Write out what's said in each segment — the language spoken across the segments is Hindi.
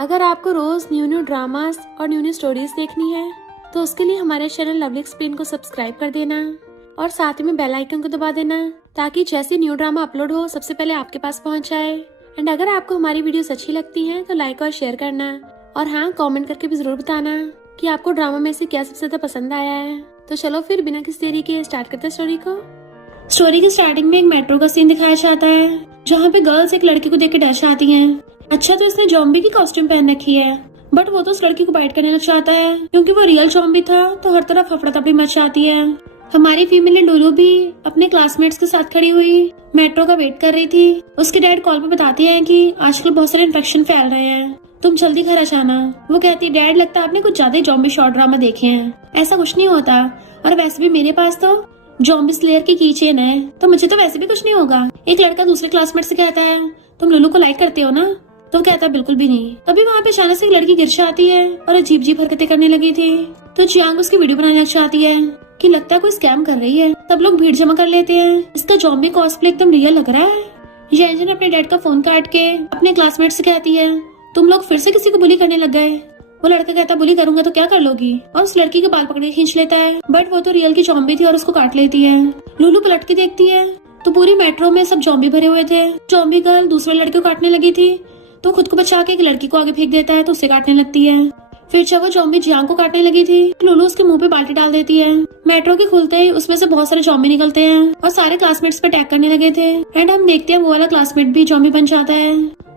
अगर आपको रोज न्यू न्यू ड्रामास और न्यू न्यू स्टोरीज देखनी है तो उसके लिए हमारे चैनल लवली एक्सप्लेन को सब्सक्राइब कर देना और साथ में बेल आइकन को दबा देना ताकि जैसे न्यू ड्रामा अपलोड हो सबसे पहले आपके पास पहुंच जाए। एंड अगर आपको हमारी वीडियोस अच्छी लगती हैं तो लाइक और शेयर करना और हाँ, कमेंट करके भी जरूर बताना कि आपको ड्रामा में से क्या सबसे ज्यादा पसंद आया है। तो चलो फिर बिना किसी देरी के स्टार्ट करते हैं स्टोरी को। स्टोरी की स्टार्टिंग में एक मेट्रो का सीन दिखाया जाता है जहाँ पे गर्ल्स एक लड़की को देख के डर जाती हैं। अच्छा तो इसने जॉम्बी की कॉस्ट्यूम पहन रखी है, बट वो तो उस लड़की को बाइट करने लग जाता है क्योंकि वो रियल जॉम्बी था तो हर तरफ हफड़ा तफड़ी मच जाती है। हमारी फीमेल लुलू भी अपने क्लासमेट्स के साथ खड़ी हुई मेट्रो का वेट कर रही थी। उसके डैड कॉल पे बताते हैं कि आजकल बहुत सारे इन्फेक्शन फैल रहे हैं, तुम जल्दी घर आ जाना। वो कहती है डैड लगता है आपने कुछ ज्यादा जॉम्बी शॉर्ट ड्रामा देखे हैं, ऐसा कुछ नहीं होता, और वैसे भी मेरे पास तो जॉम्बी स्लेयर की कीचेन है तो मुझे तो वैसे भी कुछ नहीं होगा। एक लड़का दूसरे क्लासमेट से कहता है तुम लुलू को लाइक करते हो ना? तो वो कहता है बिल्कुल भी नहीं। तभी वहाँ पे अचानक से एक लड़की गिर जाती है और अजीब अजीब हरकतें करने लगी थी। तो जियांग उसकी वीडियो बनाने लग जाती है कि लगता है कोई स्कैम कर रही है। तब लोग भीड़ जमा कर लेते हैं, इसका जॉम्बी कॉस्प्ले एकदम रियल लग रहा है। येंजन अपने डैड का फोन काट के अपने क्लासमेट से कहती है तुम लोग फिर से किसी को बुली करने लग गए। वो लड़का कहता बुली करूंगा तो क्या कर लोगी, और उस लड़की के बाल पकड़ के खींच लेता है, बट वो तो रियल की जॉम्बी थी और उसको काट लेती है। लुलू पलट के देखती है तो पूरी मेट्रो में सब जॉम्बी भरे हुए थे। जॉम्बी गर्ल दूसरे लड़के को काटने लगी थी तो खुद को बचा के एक लड़की को आगे फेंक देता है तो उसे काटने लगती है। फिर जब वो जॉम्बी जियांग को काटने लगी थी लुलू उसके मुंह पे बाल्टी डाल देती है। मेट्रो के खुलते ही उसमें से बहुत सारे जॉम्बी निकलते हैं और सारे क्लासमेट्स पे अटैक करने लगे थे। एंड हम देखते हैं वो वाला क्लासमेट भी जॉम्बी बन जाता है।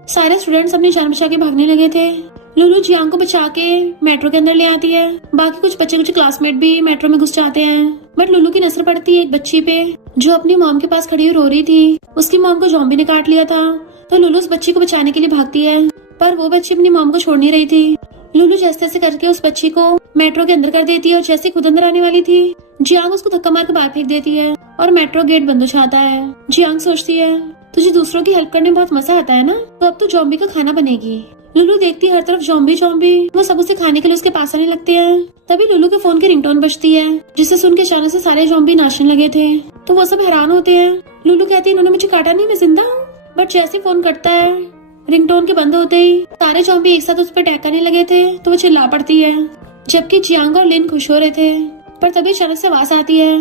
सारे स्टूडेंट्स अपनी जान बचा के भागने लगे थे। लुलू जियांग को बचा के मेट्रो के अंदर ले आती है। बाकी कुछ बच्चे कुछ क्लासमेट भी मेट्रो में घुस जाते हैं, बट लुलू की नजर पड़ती है एक बच्ची पे जो अपनी मॉम के पास खड़ी हुई रो रही थी। उसकी मॉम को जॉम्बी ने काट लिया था तो लुलू उस बच्ची को बचाने के लिए भागती है, पर वो बच्ची अपनी मॉम को छोड़ नहीं रही थी। लुलू जैसे तैसे करके उस बच्ची को मेट्रो के अंदर कर देती है और जैसे खुद अंदर आने वाली थी जियांग उसको धक्का मार के बाहर फेंक देती है और मेट्रो गेट बंद हो जाता है। जियांग सोचती है तुझे दूसरों की हेल्प करने में बहुत मजा आता है ना, तो अब तो जॉम्बी का खाना बनेगी। लुलू देखती है हर तरफ जॉम्बी जॉम्बी, वो सब उसे खाने के लिए उसके पास आने लगते हैं। तभी लुलू के फोन की रिंगटोन बजती है जिसे सुन के अचानक से सारे जॉम्बी नाचने लगे थे तो वो सब हैरान होते हैं। लुलू कहती है इन्होंने मुझे काटा नहीं, मैं जिंदा हूँ। बट जैसे फोन कटता है रिंगटोन के बंद होते ही सारे जॉम्बी एक साथ उस पर अटैक करने लगे थे तो वो चिल्ला पड़ती है, जबकि जियांग और लिन खुश हो रहे थे। पर तभी अचानक से आवाज आती है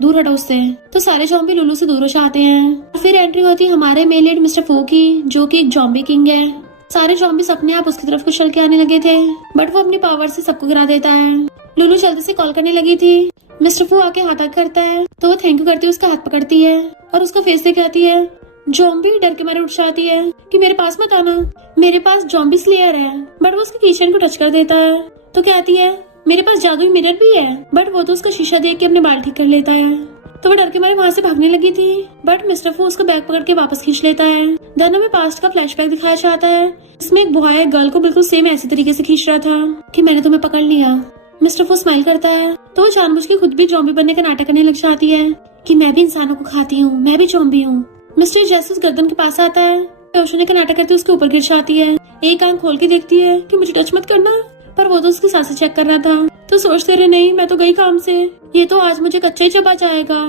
दूर हटो उससे, तो सारे जॉम्बी लुलू से दूर हो जाते हैं। फिर एंट्री होती है हमारे मेन लीड मिस्टर फू की, जो कि एक जॉम्बी किंग है। सारे जॉम्बीज अपने आप उसकी तरफ कुछ चल के आने लगे थे, बट वो अपनी पावर से सबको गिरा देता है। लुलू जल्दी से कॉल करने लगी थी, मिस्टर फू आके हाथ आगे करता है तो वो थैंक यू करती है, उसका हाथ पकड़ती है और उसका फेस से कहती है। जॉम्बी डर के मारे उठ जाती है कि मेरे पास मत आना, मेरे पास जॉम्बी स्लेयर है, बट वो उसके किचन को टच कर देता है तो कहती है मेरे पास जादुई मिरर भी है, बट वो तो उसका शीशा देख के अपने बाल ठीक कर लेता है। तो वो डर के मारे वहाँ से भागने लगी थी, बट मिस्टर फू उसको बैग पकड़ के वापस खींच लेता है। देन हमें पास्ट का फ्लैशबैक दिखाया जाता है, इसमें एक बॉय गर्ल को बिल्कुल सेम ऐसे तरीके से खींच रहा था कि मैंने तुम्हें पकड़ लिया। मिस्टर फू स्माइल करता है तो वो जानबूझ के खुद भी जॉम्बी बनने का नाटक करने लग जाती है कि मैं भी इंसानों को खाती हूँ, मैं भी जॉम्बी हूँ। मिस्टर जैसे उस गर्दन के पास आता है रोशनी का नाटक करते उसके ऊपर गिर जाती है। एक आंख खोल के देखती है कि मुझे टच मत करना, पर वो तो उसकी सांसें चेक कर रहा था तो सोचते रहे नहीं मैं तो गई काम से, ये तो आज मुझे कच्चा ही चबा जाएगा।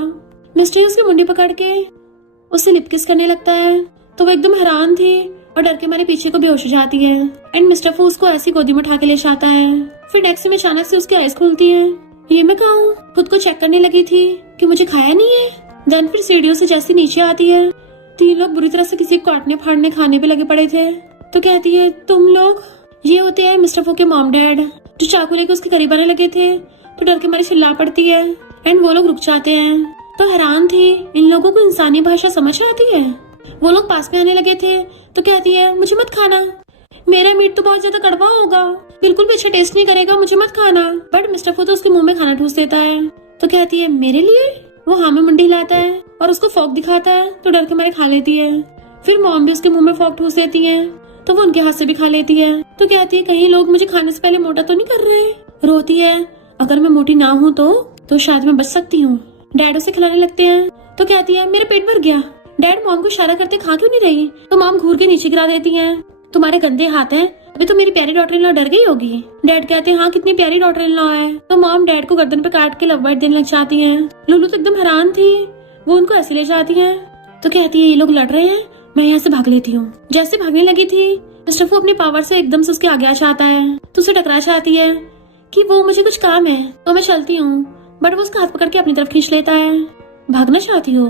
मिस्टर उसकी मुंडी पकड़ के उससे लिप किस करने लगता है तो वो एकदम हैरान थी और डर के मारे पीछे को बेहोश हो जाती है। एंड मिस्टर फू उसको ऐसी गोदी में उठा के ले जाता है। फिर नेक्स्ट में अचानक से उसकी आईज खुलती है, ये मैं कहाँ हूँ, खुद को चेक करने लगी थी कि मुझे खाया नहीं है। देन फिर सीढ़ियों से जैसे नीचे आती है तीन लोग बुरी तरह से किसी को काटने फाड़ने खाने पे लगे पड़े थे तो कहती है तुम लोग, ये होते हैं मिस्टर फू के मॉम डैड जो चाकू लेके उसके करीब आने लगे थे तो डर के मारे चिल्ला पड़ती है। एंड वो लोग रुक जाते हैं तो हैरान थी इन लोगों को इंसानी भाषा समझ आती है। वो लोग पास में आने लगे थे तो कहती है मुझे मत खाना, मेरा मीट तो बहुत ज्यादा कड़वा होगा, बिल्कुल भी अच्छा टेस्ट नहीं करेगा, मुझे मत खाना। बट मिस्टर फू तो उसके मुंह में खाना ठूस देता है तो कहती है मेरे लिए। वो हाँ में मुंडी हिलाता है और उसको फॉक दिखाता है तो डर के मारे खा लेती है। फिर मॉम भी उसके मुंह में फॉक ठूस देती है तो वो उनके हाथ से भी खा लेती है तो कहती है कहीं लोग मुझे खाने से पहले मोटा तो नहीं कर रहे। रोती है अगर मैं मोटी ना हूँ तो शायद मैं बच सकती हूँ। डैड उसे खिलाने लगते हैं तो कहती है मेरा पेट भर गया। डैड मॉम को इशारा करते खा क्यों नहीं रही तो मॉम घूर के नीचे गिरा देती है, तुम्हारे गंदे हाथ हैं, अभी तो मेरी प्यारी डॉटर इन लॉ डर गई होगी। डैड कहते हैं हाँ कितनी प्यारी डॉटर इन लॉ है। तो मॉम डैड को गर्दन पे काट के लव बाइट देने लग जाती है। लुलू तो एकदम हैरान थी, वो उनको ऐसे ले जाती है तो कहती है ये लोग लड़ रहे हैं, मैं यहाँ से भाग लेती हूँ। जैसे भागने लगी थी मिस्टर फू अपनी पावर से एकदम से उसके आगे आ जाता है तो उसे टकरा चाहती है कि वो मुझे कुछ काम है तो मैं चलती हूँ, बट वो उसका हाथ पकड़ के अपनी तरफ खींच लेता है। भागना चाहती हो?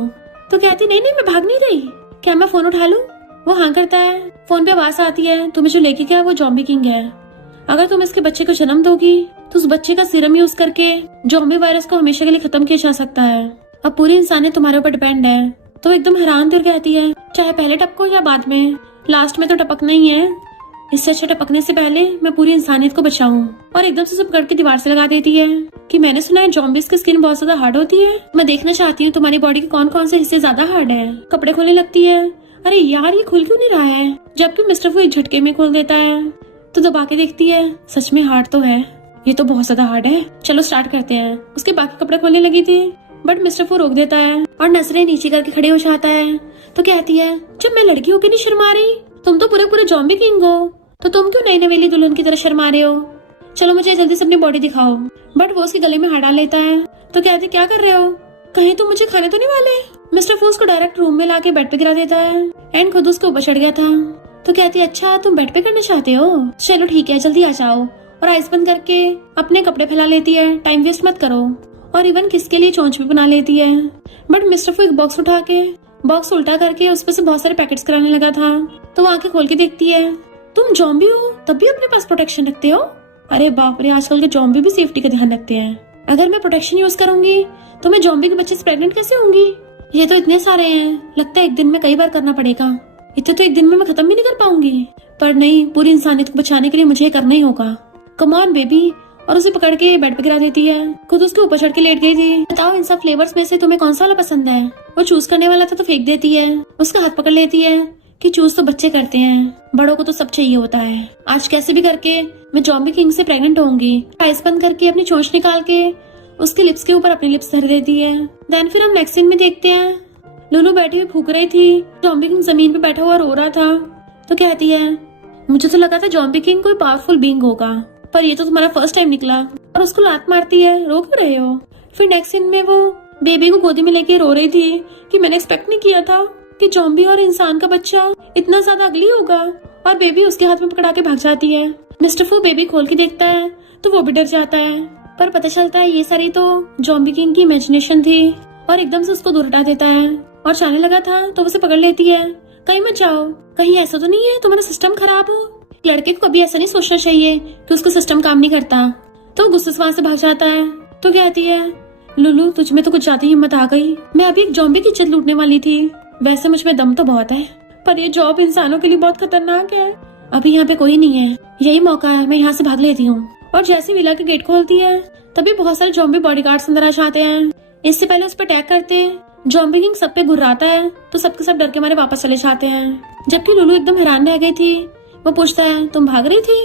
तो कहती नहीं नहीं मैं भाग नहीं रही, क्या मैं फोन उठा लूं? वो हाँ करता है। फोन पे आवाज आती है, तुम्हें जो लेके गया वो ज़ॉम्बी किंग है। अगर तुम इसके बच्चे को जन्म दोगी तो उस बच्चे का सीरम यूज करके ज़ॉम्बी वायरस को हमेशा के लिए खत्म किया जा सकता है। अब पूरी इंसानियत तुम्हारे ऊपर डिपेंड है। तो एकदम हैरान दिल कहती है, चाहे पहले टपको या बाद में, लास्ट में तो टपकना ही है। इससे अच्छा टपकने से पहले मैं पूरी इंसानियत को बचाऊं। और एकदम से पकड़ के दीवार से लगा देती है कि मैंने सुना है ज़ॉम्बीज़ की स्किन बहुत ज्यादा हार्ड होती है, मैं देखना चाहती हूँ तुम्हारी बॉडी के कौन कौन से हिस्से ज्यादा हार्ड है। कपड़े खोलने लगती है। अरे यार ये खुल क्यों नहीं रहा है, जबकि मिस्टर फू एक झटके में खोल देता है। तो दबा के देखती है, सच में हार्ड तो है, ये तो बहुत ज्यादा हार्ड है, चलो स्टार्ट करते हैं। उसके बाकी कपड़े खोलने लगी थी बट मिस्टर फू रोक देता है और नजरें नीचे करके खड़े हो जाता है। तो कहती है, जब मैं लड़की होकर नहीं शर्मा रही, तुम तो पूरे पूरे ज़ॉम्बी किंग हो, तो तुम क्यों नई नवेली दुल्हन की तरह शर्मा रहे हो? चलो मुझे जल्दी से अपनी बॉडी दिखाओ। बट वो उसके गले में हाथ डाल लेता है। तो कहते क्या कर रहे हो, कहीं तुम मुझे खाने तो नहीं वाले? मिस्टर फू उसको डायरेक्ट रूम में लाके बेड पे गिरा देता है एंड खुद उसके ऊपर चढ़ गया था। तो कहती है, अच्छा तुम बेड पे करना चाहते हो, चलो ठीक है जल्दी आ जाओ। और आइस बंद करके अपने कपड़े फैला लेती है, टाइम वेस्ट मत करो। और इवन किसके लिए चोंच भी बना लेती है। बट मिस्टर फू एक बॉक्स उठा के बॉक्स उल्टा करके उस पर से बहुत सारे पैकेट्स कराने लगा था। तो वो आंखें खोल के देखती है, तुम ज़ॉम्बी हो तब भी अपने पास प्रोटेक्शन रखते हो? अरे बाप रे, आजकल के ज़ॉम्बी भी सेफ्टी का ध्यान रखते हैं। अगर मैं प्रोटेक्शन यूज करूंगी तो मैं ज़ॉम्बी के बच्चे से प्रेग्नेंट कैसे होंगी? ये तो इतने सारे हैं, लगता है एक दिन में कई बार करना पड़ेगा। इतने तो एक दिन में मैं खत्म भी नहीं कर पाऊंगी। पर नहीं, पूरी इंसानियत को बचाने के लिए मुझे करना ही होगा। Come on baby. और उसे पकड़ के बेड पे गिरा देती है, खुद उसके ऊपर चढ़ के लेट गई थी। बताओ इन सब फ्लेवर्स में से तुम्हें कौन सा वाला पसंद है? वो चूज करने वाला था तो फेंक देती है। उसका हाथ पकड़ लेती है कि चूज तो बच्चे करते हैं, बड़ों को तो सब चाहिए होता है। आज कैसे भी करके मैं ज़ॉम्बी किंग से प्रेग्नेंट होंगी। आइस बंद करके अपनी चोंच निकाल के उसके लिप्स के ऊपर अपनी लिप्स धर देती है। देन फिर हम नेक्स्ट सीन में देखते हैं, लुलू बैठी हुई फूक रही थी, ज़ॉम्बी किंग जमीन पे बैठा हुआ रो रहा था। तो कहती है, मुझे तो लगा था ज़ॉम्बी किंग कोई पावरफुल बीइंग होगा, पर ये तो तुम्हारा फर्स्ट टाइम निकला। और उसको लात मारती है, रो क्यों रहे हो? फिर नेक्स्ट सीन में वो बेबी को गोदी में लेके रो रही थी कि मैंने एक्सपेक्ट नहीं किया था कि ज़ॉम्बी और इंसान का बच्चा इतना ज्यादा अगली होगा। और बेबी उसके हाथ में पकड़ा के भाग जाती है। मिस्टर फू बेबी खोल के देखता है तो वो भी डर जाता है, पर पता चलता है ये सारी तो ज़ॉम्बी किंग की इमेजिनेशन थी। और एकदम से उसको दूर हटा देता है और जाने लगा था तो उसे पकड़ लेती है, कहीं मत जाओ, कहीं ऐसा तो नहीं है तुम्हारा सिस्टम खराब हो? लड़के को कभी ऐसा नहीं सोचना चाहिए कि उसका सिस्टम काम नहीं करता। तो वो गुस्से से वहां से भाग जाता है। तो कहती है, लुलू तुझ में तो कुछ ज्यादा हिम्मत आ गई, मैं अभी एक ज़ॉम्बी की इज्जत लूटने वाली थी। वैसे मुझ में दम तो बहुत है, पर ये जॉब इंसानों के लिए बहुत खतरनाक है। अभी यहाँ पे कोई नहीं है, यही मौका है, मैं यहाँ से भाग लेती हूँ। और जैसे विला के गेट खोलती है तभी बहुत सारे ज़ॉम्बी बॉडीगार्ड्स अंदर आ जाते हैं। इससे पहले उस पर अटैक करते ज़ॉम्बी किंग सब पे घुर्राता है तो सबके सब डर के मारे वापस चले जाते हैं। जबकि लुलू एकदम हैरान रह गई थी। वो पूछता है, तुम भाग रही थी?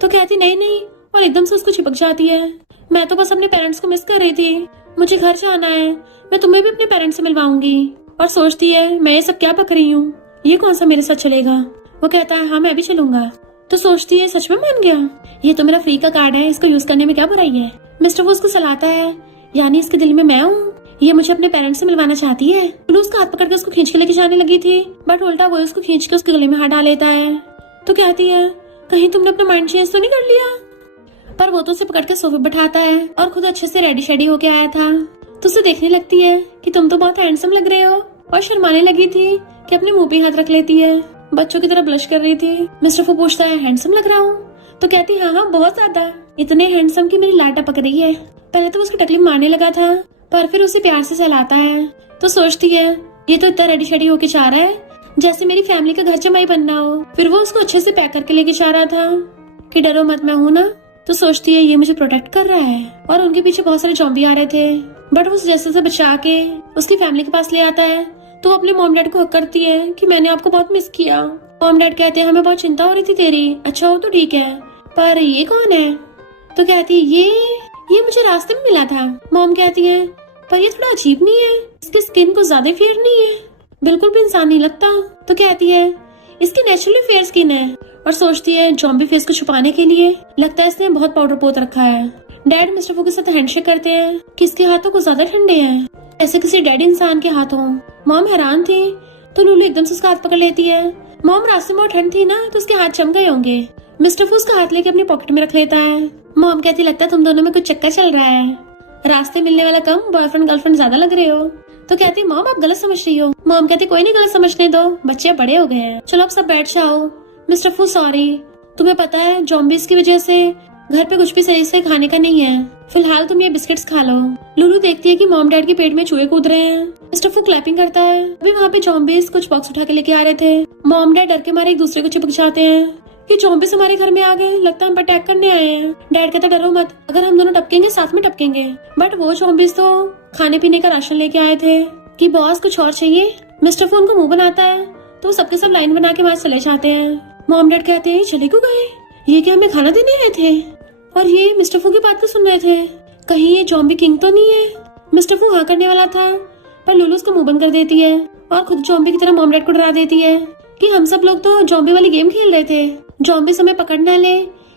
तो कहती नहीं नहीं, और एकदम से उसको चिपक जाती है, मैं तो बस अपने पेरेंट्स को मिस कर रही थी, मुझे घर जाना है, मैं तुम्हें भी अपने पेरेंट्स से मिलवाऊंगी। और सोचती है, मैं ये सब क्या पक रही हूँ, ये कौन सा मेरे साथ चलेगा? वो कहता है, हाँ मैं भी चलूंगा। तो सोचती है, सच में मान गया, ये तो मेरा फ्री का कार्ड है, इसको यूज करने में क्या बुराई है? मिस्टर वो उसको सलाहता है, यानी इसके दिल में मैं हूँ, ये मुझे अपने पेरेंट्स से मिलवाना चाहती है। लुलू उसका हाथ पकड़ के उसको खींच के लेके जाने लगी थी, बट उल्टा वो उसको खींच के उसके गले में हाथ डाल लेता है। तो कहती है, कहीं तुमने अपना माइंड चेंज तो नहीं कर लिया? पर वो तो उसे पकड़ के सोफे बैठाता है और खुद अच्छे से रेडी शेडी होके आया था। तो उसे देखने लगती है कि तुम तो बहुत हैंडसम लग रहे हो, और शर्माने लगी थी कि अपने मुंह पे हाथ रख लेती है, बच्चों की तरह ब्लश कर रही थी। मिस्टर फू पूछता है, हैंडसम लग रहा हूँ? तो कहती है, हाँ बहुत ज्यादा, इतने हैंडसम की मेरी लाट टपक रही है। पहले तो उसकी टकली मारने लगा था, पर फिर उसे प्यार से सहलाता है। तो सोचती है, ये तो इतना रेडी शेडी होके जा रहा है जैसे मेरी फैमिली का घर जमाई बनना हो। फिर वो उसको अच्छे से पैक करके लेके जा रहा था कि डरो मत, मैं हूँ ना। तो सोचती है, ये मुझे प्रोटेक्ट कर रहा है। और उनके पीछे बहुत सारे ज़ॉम्बी आ रहे थे, बट वो जैसे से बचा के उसकी फैमिली के पास ले आता है। तो वो अपने मॉम डैड को हक करती है कि मैंने आपको बहुत मिस किया। मॉम डैड कहते हैं, हमें बहुत चिंता हो रही थी तेरी, अच्छा हो तो ठीक है, पर ये कौन है? तो कहती है, ये मुझे रास्ते में मिला था। मॉम कहती है, पर ये थोड़ा अजीब नहीं है, इसकी स्किन को ज्यादा फेयर नहीं है, बिल्कुल भी इंसान नहीं लगता। तो कहती है, इसकी नेचुरली फेयर स्किन है। और सोचती है, ज़ॉम्बी फेस को छुपाने के लिए लगता है इसने बहुत पाउडर पोत रखा है। डैड मिस्टर फू के साथ हैंडशेक करते हैं कि इसके हाथों को ज्यादा ठंडे हैं, ऐसे किसी डेड इंसान के हाथों। मॉम हैरान थी तो लुलू एकदम से उसका हाथ पकड़ लेती है मॉम रास्ते में ठंड थी ना तो उसके हाथ जम गए होंगे। मिस्टर फू उसका हाथ लेके अपनी पॉकेट में रख लेता है। मॉम कहती लगता है तुम दोनों में कुछ चक्कर चल रहा है, रास्ते मिलने वाला कम बॉयफ्रेंड गर्लफ्रेंड ज्यादा लग रहे हो। तो कहती मॉम आप गलत समझ रही हो। मॉम कहती कोई नहीं, गलत समझने दो, बच्चे बड़े हो गए हैं, चलो अब सब बैठ जाओ। मिस्टर फू सॉरी, तुम्हें पता है जॉम्बीज की वजह से घर पे कुछ भी सही से खाने का नहीं है, फिलहाल तुम ये बिस्किट्स खा लो। लुलू देखती है कि मॉम डैड के पेट में चूहे कूद रहे हैं। मिस्टर फू क्लैपिंग करता है। अभी वहाँ पे जॉम्बीज कुछ बॉक्स उठा के लेके आ रहे थे। मॉम डैड डर के मारे एक दूसरे को चिपक जाते हैं कि जॉम्बीज हमारे घर में आ गए, लगता है हम पर अटैक करने आए हैं। डैड कहता डरो मत, अगर हम दोनों टपकेंगे साथ में टपकेंगे। बट वो जॉम्बीज तो खाने पीने का राशन लेके आए थे कि बॉस कुछ और चाहिए। मिस्टर फू उनको मुंह बनाता है तो वो सबके सब लाइन बना के वहाँ चले जाते हैं। मॉम डैड कहते हैं चले क्यों गए, ये क्या हमें खाना देने आए थे? और ये मिस्टर फू की बात को सुन रहे थे, कहीं ये जॉम्बी किंग तो नहीं है। मिस्टर फू हाँ करने वाला था पर लुलू उसका मुंह बंद कर देती है और खुद जॉम्बी की तरह मॉम डैड को डरा देती है कि हम सब लोग तो जॉम्बी वाली गेम खेल रहे थे, जॉम्बी हमें पकड़ ना ले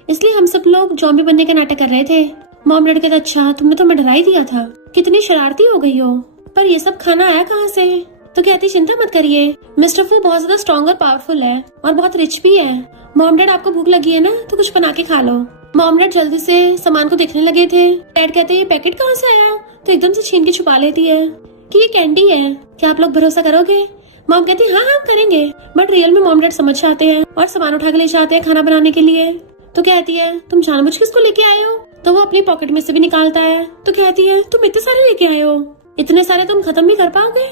इसलिए हम सब लोग जॉम्बी बनने का नाटक कर रहे थे। मॉम डैड कहते अच्छा तुमने तो हमें डरा ही दिया था, कितनी शरारती हो गई हो, पर ये सब खाना आया कहाँ से? तो कहती चिंता मत करिए, मिस्टर फू बहुत ज्यादा स्ट्रॉन्ग और पावरफुल है और बहुत रिच भी है। मॉम डैड आपको भूख लगी है ना तो कुछ बना के खा लो। मॉम डैड जल्दी से सामान को देखने लगे थे। डैड कहते ये पैकेट कहाँ से आया, तो एकदम से छीन के छुपा लेती है कि ये कैंडी है, क्या आप लोग भरोसा करोगे? मॉम कहती हाँ हाँ करेंगे। बट रियल में मॉम डैड समझ जाते हैं और सामान उठा के ले जाते हैं खाना बनाने के लिए। तो कहती है तुम जानबूझ के इसको लेके आए हो? तो वो अपनी पॉकेट में से भी निकालता है। तो कहती है तुम इतने सारे लेके आए हो, इतने सारे तुम खत्म भी कर पाओगे?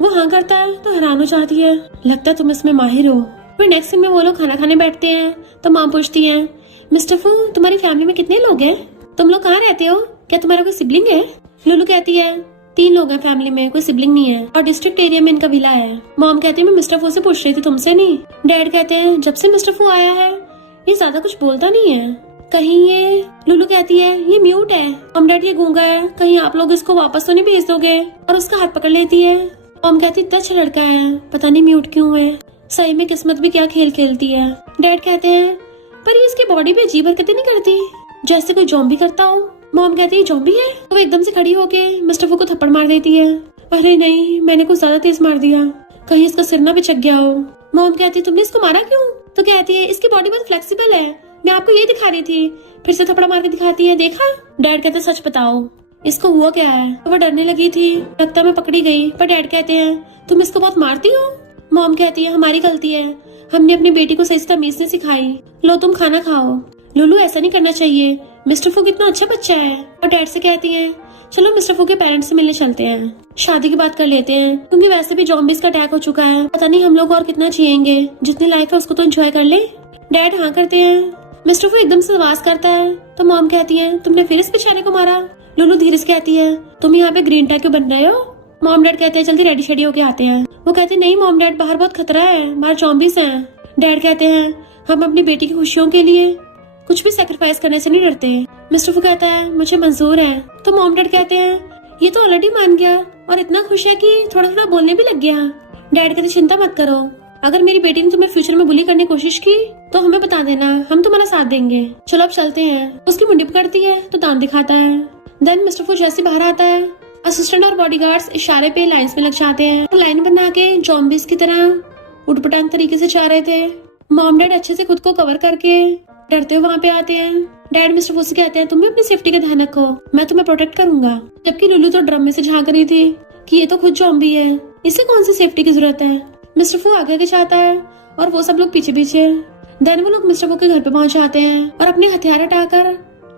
वो हाँ करता है तो हैरान हो जाती है, लगता है तुम इसमें माहिर हो। फिर नेक्स्ट सीन में वो लोग खाना खाने बैठते हैं तो मॉम पूछती है मिस्टर फू तुम्हारी फैमिली में कितने लोग हैं, तुम लोग कहाँ रहते हो, क्या तुम्हारा कोई सिबलिंग है? लुलू कहती है 3 लोग हैं फैमिली में, कोई सिबलिंग नहीं है और डिस्ट्रिक्ट एरिया में इनका विला है। मॉम कहती है मैं मिस्टर फू से पूछ रही थी तुमसे नहीं। डैड कहते हैं जब से मिस्टर फू आया है ये ज्यादा कुछ बोलता नहीं है, कहीं ये। लुलू कहती है ये म्यूट है। मॉम डैड ये गूंगा है, कहीं आप लोग इसको वापस तो नहीं भेज दोगे? और उसका हाथ पकड़ लेती है। मॉम कहती इतना अच्छा लड़का है, पता नहीं म्यूट क्यों है, सही में किस्मत भी क्या खेल खेलती है। डैड कहते हैं पर ये इसकी बॉडी पे अजीब हरकतें नहीं करती जैसे कोई जॉम्बी करता हो। मॉम कहती है जॉम्बी है। तो वो एकदम से खड़ी होके मिस्टर फू को थप्पड़ मार देती है। अरे नहीं मैंने कुछ ज्यादा तेज मार दिया, कहीं इसका सिर ना पिचक गया हो। मॉम कहती है तुमने इसको मारा क्यों? तो कहती है इसकी बॉडी बहुत फ्लेक्सिबल है, मैं आपको ये दिखा रही थी। फिर से थप्पड़ मार के दिखाती है, देखा? डैड कहते सच बताओ इसको हुआ क्या है? तो वो डरने लगी थी, लगता मैं पकड़ी गई। पर डैड कहते हैं तुम इसको बहुत मारती हो। मॉम कहती है हमारी गलती है, हमने अपनी बेटी को सही से तमीज नहीं सिखाई, लो तुम खाना खाओ। लुलू ऐसा नहीं करना चाहिए, मिस्टर फू कितना अच्छा बच्चा है। और डैड से कहती है चलो मिस्टर फू के पेरेंट्स से मिलने चलते हैं, शादी की बात कर लेते हैं, क्योंकि वैसे भी जॉम्बीज का अटैक हो चुका है, पता नहीं हम लोग और कितना जिएंगे, जितनी लाइफ है उसको तो एंजॉय कर ले। डैड हाँ करते हैं। मिस्टर फू एकदम से आवाज करता है तो मॉम कहती है तुमने फिर इस बेचारे को मारा? लुलू धीरे से कहती है तुम यहाँ पे ग्रीन टैग क्यों बन रहे हो? मॉम डैड कहते हैं जल्दी रेडी शेडी होके आते हैं। वो कहते हैं नहीं मॉम डैड बाहर बहुत खतरा है, बाहर जॉम्बीज हैं। डैड कहते हैं हम अपनी बेटी की खुशियों के लिए कुछ भी सेक्रीफाइस करने से नहीं डरते। मिस्टर फू कहता है मुझे मंजूर है। तो मॉम डैड कहते हैं ये तो ऑलरेडी मान गया और इतना खुश है कि थोड़ा थोड़ा बोलने भी लग गया। डैड कहते चिंता मत करो, अगर मेरी बेटी ने तुम्हें फ्यूचर में बुली करने की कोशिश की तो हमें बता देना, हम तुम्हारा साथ देंगे। चलो अब चलते हैं। उसकी मुंडी पकड़ती है तो दांत दिखाता है। देन मिस्टर फू जैसे बाहर आता है असिस्टेंट और बॉडीगार्ड्स इशारे पे लाइंस में लग जाते हैं। तो लाइन बना के जॉम्बीज की तरह उटपटांग तरीके से जा रहे थे। मॉम डैड अच्छे से खुद को कवर करके डरते हुए वहाँ पे आते हैं। डैड मिस्टर फू से कहते हैं तुम भी अपनी सेफ्टी का ध्यान रखो, मैं तुम्हें प्रोटेक्ट करूंगा। जबकि लुलू तो ड्रम में से झांक रही थी कि ये तो खुद जॉम्बी है, इसे कौन सी सेफ्टी की जरूरत है। मिस्टर फू आगे आगे जाता है और वो सब लोग पीछे पीछे। देन वो लोग मिस्टर फू के घर पे पहुंच जाते हैं और अपने हथियार हटाकर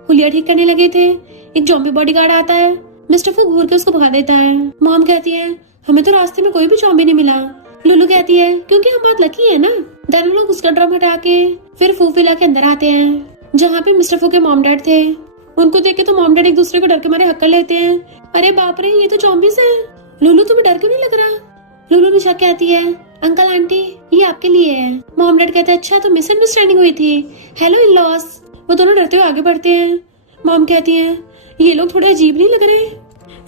हुलिया ठीक करने लगे थे। एक जॉम्बी बॉडीगार्ड आता है, मिस्टर फू घूर के उसको भगा देता है। मॉम कहती है हमें तो रास्ते में कोई भी जॉम्बी नहीं मिला। लुलू कहती है क्योंकि हम बहुत लकी है ना। देन लोग उसका ड्रम हटा के फिर फू फिला के अंदर आते हैं जहाँ पे मिस्टर फू के मॉम डैड थे। उनको देख के तो मॉम डैड एक दूसरे को डर के मारे हक्का लेते हैं। अरे बाप रे ये तो जॉम्बीज है। लुलू तुम्हें डर क्यों नहीं लग रहा? लुलू निशा कहती है अंकल आंटी ये आपके लिए है। मॉम डैड कहते हैं अच्छा तो मिसअंडरस्टैंडिंग हुई थी, हेलो इन लॉस। वो दोनों डरते हुए आगे बढ़ते हैं। मॉम कहती है ये लोग थोड़े अजीब नहीं लग रहे।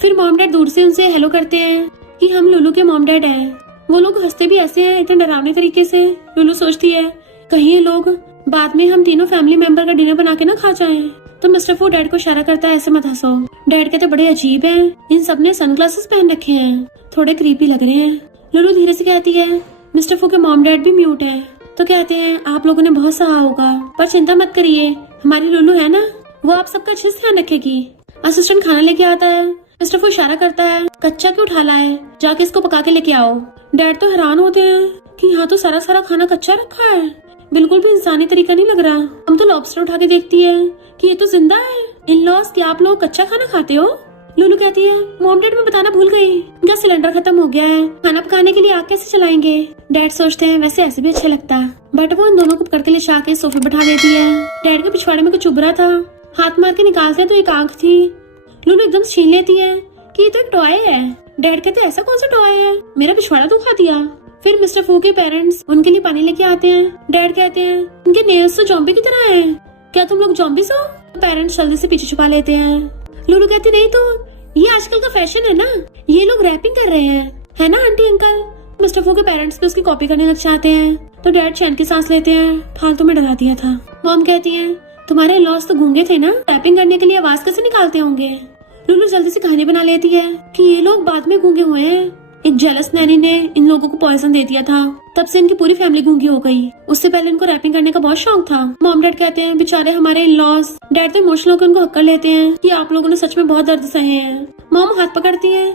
फिर मॉम डैड दूर से उनसे हेलो करते हैं कि हम लुलू के मॉम डैड हैं। वो लोग हंसते भी ऐसे हैं इतने डरावने तरीके से। लुलू सोचती है कहीं ये लोग बाद में हम तीनों फैमिली मेंबर का डिनर बना के ना खा जाएं। तो मिस्टर फू डैड को इशारा करता है ऐसे मत हंसो। डैड कहते बड़े अजीब हैं, इन सब ने सनग्लासेस पहन रखे हैं, थोड़े क्रीपी लग रहे हैं। लुलू धीरे से कहती है मिस्टर फू के मॉम डैड भी म्यूट है। तो कहते हैं आप लोगों ने बहुत सहा होगा, पर चिंता मत करिए, हमारी लुलू है ना, वो आप सबका अच्छे से ध्यान रखेगी। असिस्टेंट खाना लेके आता है। मिस्टर फू इशारा करता है, कच्चा क्यों उठा लाए, जाके इसको पका के लेके आओ। डैड तो हैरान होते हैं कि यहाँ तो सारा सारा खाना कच्चा रखा है, बिल्कुल भी इंसानी तरीका नहीं लग रहा। हम तो लॉबस्टर उठा के देखती है कि ये तो जिंदा है। इन लॉस क्या आप लोग कच्चा खाना खाते हो? लुलू कहती है, मॉम डैड मैं बताना भूल गई, इनका सिलेंडर खत्म हो गया है, खाना पकाने के लिए आग कैसे चलाएंगे। डैड सोचते हैं वैसे ऐसे भी अच्छा लगता, बट वो उन दोनों को पकड़ के ले के सोफे बैठा देती है। डैड के पिछवाड़े में कुछ उभ रहा था, हाथ मार के निकालते हैं तो एक आग थी। लुलू एकदम छीन लेती है कि ये तो एक टॉय है। डैड कहते हैं ऐसा कौन सा टॉय है, मेरा पिछवाड़ा तो खा दिया। फिर मिस्टर फू के पेरेंट्स उनके लिए पानी लेके आते हैं। डैड कहते हैं इनके नेल्स तो जॉम्बी की तरह है, क्या तुम लोग जॉम्बीज हो? पेरेंट्स जल्दी से पीछे छुपा लेते हैं। लुलू कहती नहीं तो ये आजकल का फैशन है ना, ये लोग रैपिंग कर रहे हैं, है ना आंटी अंकल। मिस्टर फू के पेरेंट्स भी उसकी कॉपी करने लग जाते हैं। तो डैड चैन की सांस लेते हैं, फालतू में डरा दिया था। मॉम कहती है तुम्हारे लॉस तो गूंगे थे ना, रैपिंग करने के लिए आवाज कैसे निकालते होंगे। लुलू जल्दी से कहानी बना लेती है कि ये लोग बाद में गूंगे हुए हैं, एक जेलस नैनी ने इन लोगों को पॉइजन दे दिया था, तब से इनकी पूरी फैमिली गूंगी हो गई। उससे पहले इनको रैपिंग करने का बहुत शौक था। मॉम डैड कहते हैं बेचारे हमारे इन-लॉज। डैड तो इमोशनल होकर उनको हक कर लेते हैं कि आप लोगों ने सच में बहुत दर्द सहे हैं। मॉम हाथ पकड़ती है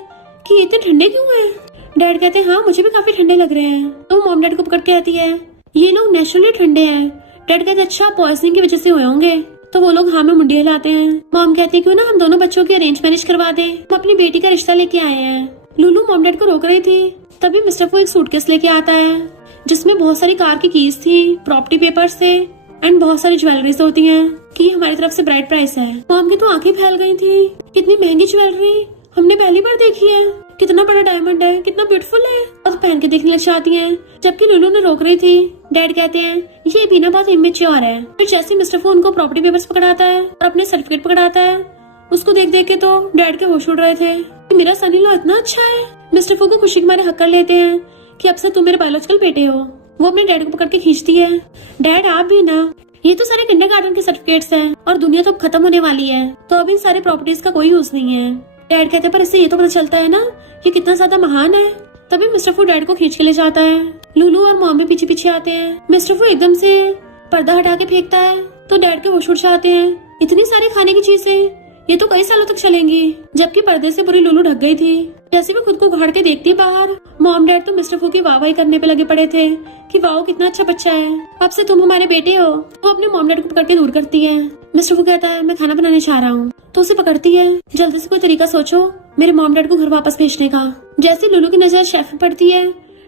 कि ये इतने ठंडे क्यों हैं। डैड कहते हैं हाँ मुझे भी काफी ठंडे लग रहे हैं। तो मॉम डैड को पकड़ के कहती है ये लोग नेचुरली ठंडे हैं। डैड कहते अच्छा पॉइजनिंग की वजह से हुए होंगे। तो वो लोग हाँ में मुंडी हिलाते हैं। मॉम कहती है क्यों ना हम दोनों बच्चों की अरेंज मैरिज करवा दें, हम अपनी बेटी का रिश्ता लेके आए हैं। लुलू मॉम डैड को रोक रही थी, तभी मिस्टर फू एक सूटकेस लेके आता है जिसमें बहुत सारी कार की कीज थी, प्रॉपर्टी पेपर्स थे एंड बहुत सारी ज्वेलरीज होती हैं कि हमारी तरफ से ब्राइड प्राइस है। मॉम की तो आंखें फैल गई थी, कितनी महंगी ज्वेलरी हमने पहली बार देखी है, कितना बड़ा डायमंड है, कितना ब्यूटीफुल है, और पहन के देखने लग जाती हैं। जबकि लुलू ने रोक रही थी। डैड कहते हैं ये भी ना बहुत इमेच्योर है। फिर जैसे मिस्टर फू उनको प्रॉपर्टी पेपर्स पकड़ाता है और अपने सर्टिफिकेट पकड़ाता है, उसको देख देख के तो डैड के होश उड़ रहे थे कि मेरा सन इन लॉ इतना अच्छा है। मिस्टर फू को खुशी के मारे हक कर लेते हैं कि अब से तुम मेरे बायोलॉजिकल बेटे हो। वो अपने डैड को पकड़ के खींचती है, डैड आप भी ना, ये तो सारे किंडरगार्टन के सर्टिफिकेट्स हैं और दुनिया तो अब खत्म होने वाली है, तो अब इन सारे प्रॉपर्टीज का कोई यूज नहीं है। डैड कहते पर इससे ये तो पता चलता है ना ये कितना ज्यादा महान है। तभी मिस्टर फू डैड को खींच के ले जाता है। लुलू और मॉम भी पीछे पीछे आते हैं। मिस्टर फू एकदम से पर्दा हटा के फेंकता है तो डैड के होश उड़ जाते हैं। इतनी सारी खाने की चीजें, ये तो कई सालों तक चलेंगी। जबकि पर्दे से पूरी लुलू ढक गई थी। जैसे भी खुद को उघाड़ के देखती है बाहर, मॉम डैड तो मिस्टर फू की वाहवाही करने पे लगे पड़े थे कि वाह कितना अच्छा बच्चा है, अब से तुम हमारे बेटे हो। वो अपने मॉम डैड को पकड़ के दूर करती है। मिस्टर फू कहता है मैं खाना बनाने चाह रहा हूँ, तो उसे पकड़ती है, जल्दी से कोई तरीका सोचो मेरे मॉम डैड को घर वापस भेजने का। जैसे लुलू की नजर शेफ पे पड़ती है,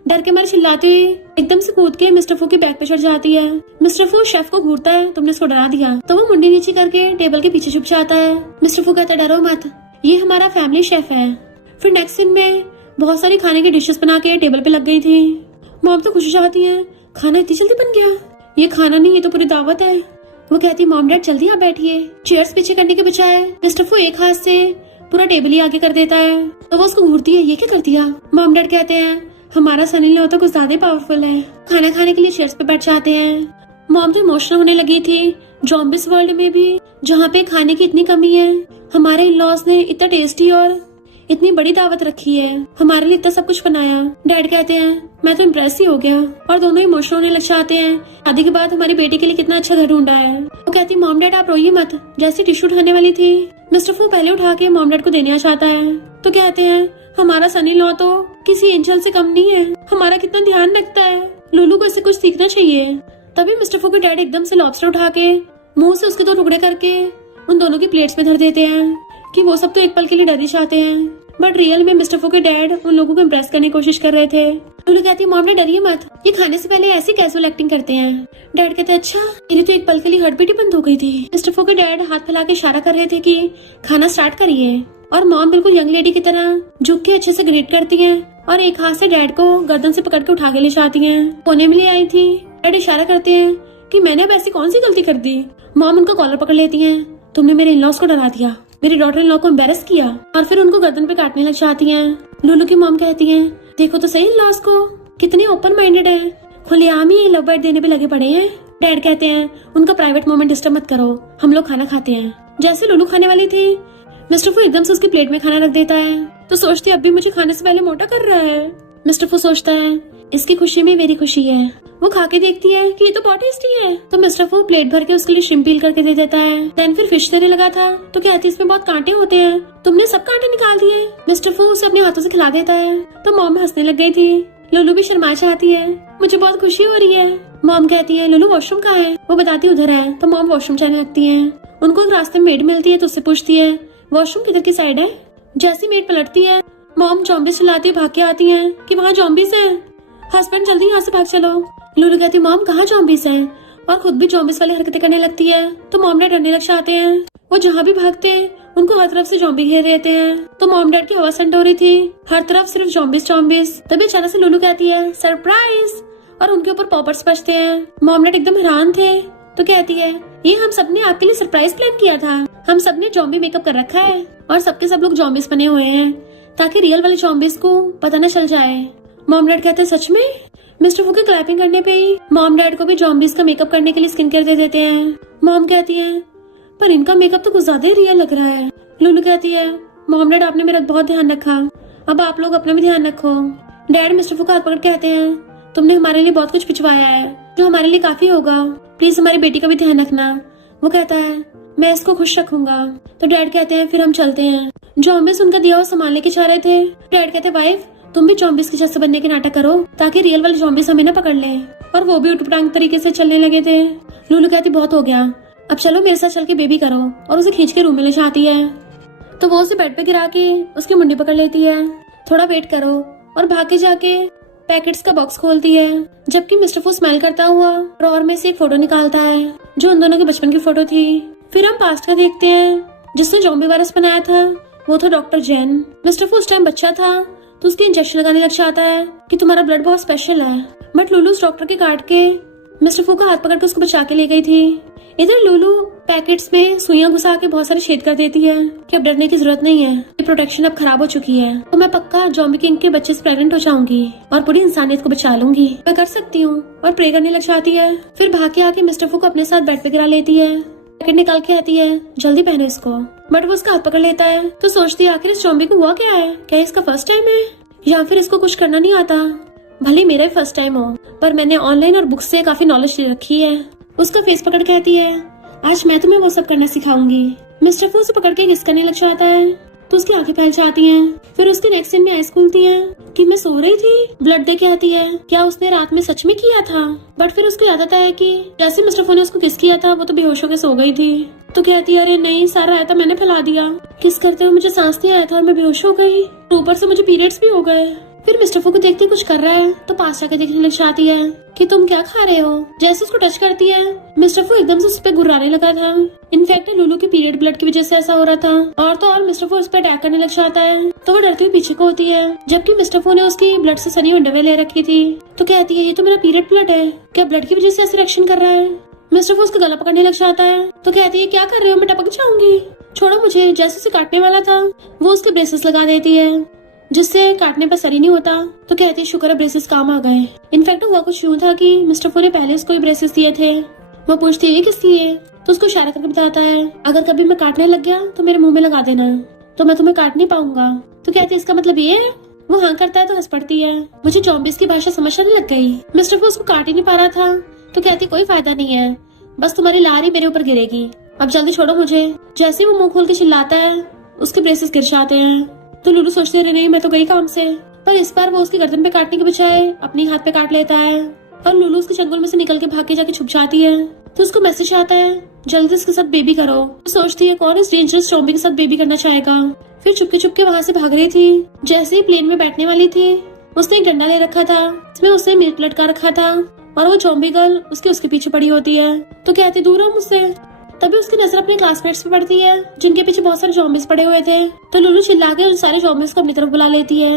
डर के मारे चिल्लाते हुए एकदम से कूद के मिस्टर फू के बैग पे चढ़ जाती है। मिस्टर फू शेफ को घूरता है तुमने इसको डरा दिया, तो वो मुंडी नीचे करके टेबल के पीछे छुप जाता है। मिस्टर फू कहता है डरो मत, ये हमारा फैमिली शेफ है। फिर नेक्स्ट सीन में बहुत सारी खाने की डिशेस बना के टेबल पे लग गई थी। मॉम तो खुश हो जाती है, खाना इतनी जल्दी बन गया, ये खाना नहीं ये तो पूरी दावत है। वो कहती मॉम डैड जल्दी आप बैठिए। चेयर्स पीछे करने के बजाय मिस्टर फू एक हाथ से पूरा टेबल ही आगे कर देता है, तो वो उसको घूरती है ये क्या कर दिया। मॉम डैड कहते हैं हमारा सन इन लॉ तो कुछ ज्यादा पावरफुल है। खाना खाने के लिए चेयर्स पे बैठ जाते हैं। मॉम तो इमोशनल होने लगी थी। जॉम्बिस वर्ल्ड में भी जहाँ पे खाने की इतनी कमी है, हमारे इन लॉज ने इतना टेस्टी और इतनी बड़ी दावत रखी है, हमारे लिए इतना सब कुछ बनाया। डैड कहते हैं मैं तो इम्प्रेस ही हो गया, और दोनों इमोशनल होने लग जाते हैं। शादी के बाद हमारी बेटी के लिए कितना अच्छा घर ढूंढा है। वो कहती मॉम डैड आप रोइए मत। जैसी टिश्यू उठाने वाली थी, मिस्टर फू पहले उठा के मॉम डैड को देने आ जाता है। तो कहते हैं हमारा सन इन लॉ तो किसी एंजल से कम नहीं है, हमारा कितना ध्यान रखता है, लुलू को इससे कुछ सीखना चाहिए। तभी मिस्टर फू के डैड एकदम से लॉबस्टर उठा के मुंह से उसके 2 टुकड़े करके उन दोनों की प्लेट्स में धर देते हैं कि वो सब तो एक पल के लिए डर ही चाहते हैं, बट रियल में मिस्टर फू के डैड उन लोगों को इम्प्रेस करने की कोशिश कर रहे थे। लुलू कहती है मॉम डैड डरिए मत, ये खाने से पहले ऐसी कैजुअल एक्टिंग करते हैं। डैड कहते हैं अच्छा मेरी तो एक पल के लिए हार्ट बीट बंद हो गई थी। मिस्टर फू के डैड हाथ फैला के इशारा कर रहे थे कि खाना स्टार्ट करिए, और मॉम बिल्कुल यंग लेडी की तरह झुक के अच्छे से ग्रीट करती हैं और एक हाथ से डैड को गर्दन से पकड़ के उठा के ले जाती हैं। कोने में ले आई थी। डैड इशारा करते हैं कि मैंने अब ऐसी कौन सी गलती कर दी। मॉम उनका कॉलर पकड़ लेती हैं, तुमने मेरे इन-लॉज को डरा दिया, मेरी डॉटर इन लॉ को एम्बेरस किया, और फिर उनको गर्दन पे काटने लग जाती हैं। लुलू की मॉम कहती हैं देखो तो सही इन-लॉज को कितने ओपन माइंडेड है, खुलेआम ही लव बाइट देने पे लगे पड़े हैं। डैड कहते हैं उनका प्राइवेट मोमेंट डिस्टर्ब मत करो, हम लोग खाना खाते हैं। जैसे लुलू खाने वाली थी, मिस्टर फू एकदम से उसकी प्लेट में खाना रख देता है। तो सोचती अब भी मुझे खाने से पहले मोटा कर रहा है। मिस्टर फू सोचता है इसकी खुशी में मेरी खुशी है। वो खा के देखती है कि ये तो बहुत टेस्टी है, तो मिस्टर फू प्लेट भर के उसके लिए श्रिम्प पील करके दे देता है। देन फिर फिश देने लगा था तो कहती है इसमें बहुत कांटे होते हैं, तुमने सब कांटे निकाल दिए। मिस्टर फू उसे अपने हाथों से खिला देता है तो मॉम हंसने लग गई थी। लुलु भी शर्मा जाती है, मुझे बहुत खुशी हो रही है। मॉम कहती है लुलु वॉशरूम कहाँ है? वो बताती उधर है, तो मॉम वॉशरूम जाने लगती है। उनको एक रास्ते में मेड मिलती है तो उससे पूछती है वॉशरूम किधर की साइड है। जैसी मेड पलटती है मॉम जॉम्बिस चलाती है, भाग के आती है कि वहाँ जॉम्बिस है। हस्बैंड जल्दी यहाँ से भाग चलो। लुलु कहती मॉम कहाँ जॉम्बिस है, और खुद भी जॉम्बिस वाली हरकतें करने लगती है। तो मॉम डैड डरने लग जाते हैं। वो जहाँ भी भागते उनको हर तरफ से जॉम्बी घेर रहते हैं। तो मॉम डैड की हवा ठंड हो रही थी, हर तरफ सिर्फ जॉम्बिस जॉम्बिस। तभी अचानक से लुलु कहती है सरप्राइज, और उनके ऊपर पॉपर्स बजते हैं। मॉम डैड एकदम हैरान थे तो कहती है ये हम सबने आपके लिए सरप्राइज प्लान किया था, हम सबने जॉम्बी मेकअप कर रखा है और सबके सब लोग जॉम्बिस बने हुए हैं ताकि रियल वाले जॉम्बिस को पता न चल जाए। मॉम डैड कहते हैं सच में? मिस्टर फू के क्लैपिंग करने पे ही मॉम डैड को भी जॉम्बिस का मेकअप करने के लिए स्किन केयर दे देते हैं। मॉम कहती है पर इनका मेकअप तो कुछ ज्यादा ही रियल लग रहा है। लुलु कहती है मॉम डैड आपने मेरा बहुत ध्यान रखा, अब आप लोग अपना भी ध्यान रखो। डैड मिस्टर फू का हाथ पकड़ कहते हैं तुमने हमारे लिए बहुत कुछ पिछवाया है जो हमारे लिए काफी होगा, प्लीज हमारी बेटी का भी ध्यान रखना। वो कहता है मैं इसको खुश रखूंगा। तो डैड कहते हैं फिर हम चलते हैं। जॉम्बिस उनका दिया हुआ सामान लेके जा रहे थे। डैड कहते हैं वाइफ तुम भी जॉम्बिस के जैसे बनने के नाटक करो ताकि रियल वाले जॉम्बिस हमें ना पकड़ ले। और वो भी उठपटांग तरीके से चलने लगे थे। लुलु कहती बहुत हो गया, अब चलो मेरे साथ चल के बेबी करो, और उसे खींच के रूम में ले जाती है। तो वो उसे बेड पे गिरा के उसकी मुंडी पकड़ लेती है। थोड़ा वेट करो, और भाग के जाके पैकेट्स का बॉक्स खोलती है। जबकि मिस्टर फू स्माइल करता हुआ ड्रॉअर में से एक फोटो निकालता है जो उन दोनों के बचपन की फोटो थी। फिर हम पास्ट का देखते हैं जिसने जॉम्बी वायरस बनाया था, वो था डॉक्टर जैन। मिस्टर फू उस टाइम बच्चा था तो उसकी इंजेक्शन लगाने लग जाता है कि तुम्हारा ब्लड बहुत स्पेशल है। बट लुलु उस डॉक्टर के काट के मिस्टर फू का हाथ पकड़ के उसको बचा के ले गई थी। इधर लुलु पैकेट्स में सुइयां घुसा के बहुत सारे छेद कर देती है कि अब डरने की जरूरत नहीं है, ये प्रोटेक्शन अब खराब हो चुकी है, तो मैं पक्का जॉम्बी किंग के बच्चे से प्रेग्नेंट हो जाऊंगी और पूरी इंसानियत को बचा लूंगी, मैं कर सकती हूँ। और प्रे करने लग जाती है। फिर भाग के आके मिस्टर फू को अपने साथ बेड पे गिरा लेती है। पैकेट निकाल के आती है जल्दी पहने इसको। बट वो उसका हाथ पकड़ लेता है तो सोचती है आखिर इस जॉम्बी को हुआ क्या है, क्या इसका फर्स्ट टाइम है या फिर इसको कुछ करना नहीं आता। भले मेरा ही फर्स्ट टाइम हो, पर मैंने ऑनलाइन और बुक्स से काफी नॉलेज ले रखी है। उसका फेस पकड़ कहती है आज मैं तुम्हें वो सब करना सिखाऊंगी। मिस्टर फू उसे पकड़ के किस करने लग जाता है तो उसकी आंखें फैल जाती हैं। फिर उसके नेक्स्ट सीन में आइस खुलती हैं कि मैं सो रही थी। ब्लड दे के आती है, क्या उसने रात में सच में किया था? बट फिर उसको याद आता है कि जैसे मिस्टर फू ने उसको किस किया था वो तो बेहोश होकर सो गई थी। तो कहती है अरे नहीं, सारा रायता मैंने फैला दिया, किस करते हुए मुझे सांस नहीं आया था और मैं बेहोश हो गई, ऊपर से मुझे पीरियड्स भी हो गए। फिर मिस्टर फू को देखती कुछ कर रहा है तो पास जाके देखने लग जाती है कि तुम क्या खा रहे हो। जैसे उसको टच करती है मिस्टर फू एकदम से उस पर गुर्राने लगा था। इनफैक्ट लुलु के पीरियड ब्लड की वजह से ऐसा हो रहा था। और तो और मिस्टर फू उस पर अटैक करने लग जाता है तो वो डरती हुई पीछे को होती है। जबकि मिस्टर फू ने उसकी ब्लड से सनी अंडरवेयर ले रखी थी। तो कहती है ये तो मेरा पीरियड ब्लड है, क्या ब्लड की वजह से ऐसे रिएक्शन कर रहा है? मिस्टर फू उसका गला पकड़ने लग जाता है तो कहती है क्या कर रहे हो, मैं टपक जाऊंगी, छोड़ो मुझे। जैसे उसे काटने वाला था वो उसके ब्रेसेस लगा देती है जिससे काटने पर सर ही नहीं होता। तो कहती है शुक्र है ब्रेसेस काम आ गए। इनफैक्ट हुआ कुछ यूं था कि मिस्टर फू ने पहले उसको ब्रेसेस दिए थे। वो पूछती है किस लिए, तो उसको इशारा करके बताता है अगर कभी मैं काटने लग गया तो मेरे मुंह में लगा देना, तो मैं तुम्हें काट नहीं पाऊंगा। तो कहती है इसका मतलब ये है? वो हाँ करता है तो हंस पड़ती है। मुझे जॉम्बिस की भाषा समझने लग गई। मिस्टर फू उसको काट ही नहीं पा रहा था तो कहती कोई फायदा नहीं है, बस तुम्हारी लारी मेरे ऊपर गिरेगी, अब जल्दी छोड़ो मुझे। जैसे ही वो मुंह खोल के चिल्लाता है उसके ब्रेसेस गिर जाते हैं। तो लुलु सोचते रहे नहीं मैं तो गई काम से, पर इस बार वो उसकी गर्दन पे काटने के बजाय अपने हाथ पे काट लेता है। और लुलु उसके जंगल में से निकल के भाग के जाके छुप जाती है। तो उसको मैसेज आता है जल्दी इसके साथ बेबी करो। तो सोचती है कौन इस डेंजरस जॉम्बी के साथ बेबी करना चाहेगा। फिर चुपके चुपके वहाँ से भाग रही थी। जैसे ही प्लेन में बैठने वाली थी उसने एक डंडा ले रखा था इसमें उसने मिर्च लटका रखा था और वो जॉम्बी गर्ल उसके पीछे पड़ी होती है। तो कहती दूर हो मुझसे। तभी उसकी नजर अपने क्लासमेट्स पे पड़ती है जिनके पीछे बहुत सारे जॉम्बिस पड़े हुए थे। तो लुलु चिल्ला के उन सारे जॉम्बिस को अपनी तरफ बुला लेती है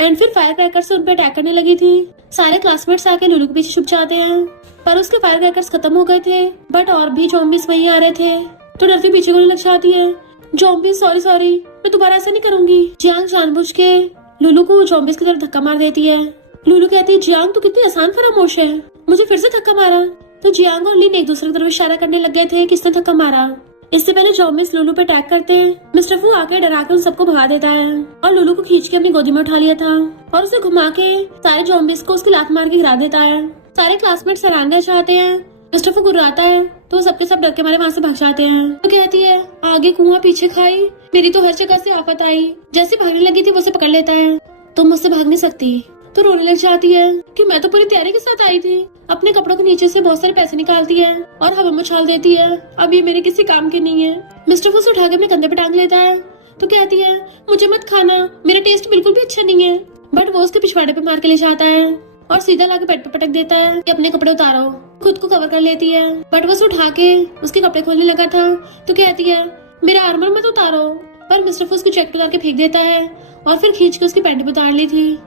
एंड फिर फायर क्रैकर से उन पे अटैक करने लगी थी। सारे क्लासमेट्स आके लुलु के पीछे छुप जाते हैं पर उसके फायर क्रैकर्स खत्म हो गए थे। बट और भी जॉम्बिस वहीं आ रहे थे तो डरती पीछे को लग जाती है। जॉम्बिस सॉरी मैं दोबारा ऐसा नहीं करूंगी। जियांग जानबूझ के लुलु को जॉम्बिस की तरफ धक्का मार देती है। लुलु कहती है जियांग तू कितनी आसान फरामोश है, मुझे फिर से धक्का मारा। तो जियांग और लिन एक दूसरे की तरफ इशारा करने लग गए थे किसने धक्का मारा। इससे पहले जॉम्बिस लुलू पे अटैक करते हैं, मिस्टर फू आके डरा के उन सबको भगा देता है और लुलू को खींच के अपनी गोदी में उठा लिया था और उसे घुमा के सारे जॉम्बिस को उसकी लात मार के गिरा देता है। सारे क्लासमेट्स हैरान रह जाते हैं। मिस्टर फू गुर्राता है तो वो सबके सब डर के मारे वहाँ से भाग जाते हैं। तो कहती है आगे कुआं पीछे खाई, मेरी तो हर जगह से आफत आई। जैसे भागने लगी थी वो उसे पकड़ लेता है, तुम मुझसे भाग नहीं सकती। तो रोने लग जाती है कि मैं तो पूरी तैयारी के साथ आई थी। अपने कपड़ों के नीचे से बहुत सारे पैसे निकालती है और हवा में उछाल देती है, अब ये मेरे किसी काम के नहीं है। मिस्टर फूस उठा के अपने कंधे पे टांग लेता है तो कहती है मुझे मत खाना, मेरा टेस्ट बिल्कुल भी अच्छा नहीं है। बट वो उसके पिछवाड़े पे मार के ले जाता है और सीधा लाके पेट पे पटक देता है कि अपने कपड़े उतारो। खुद को कवर कर लेती है बट वो उसे उठा के उसके कपड़े खोलने लगा था तो कहती है मेरा आर्मर मत उतारो। पर मिस्टर फूस की जैकेट उतार के फेंक देता है और फिर खींच के उसकी पैंट पे उतार ली थी।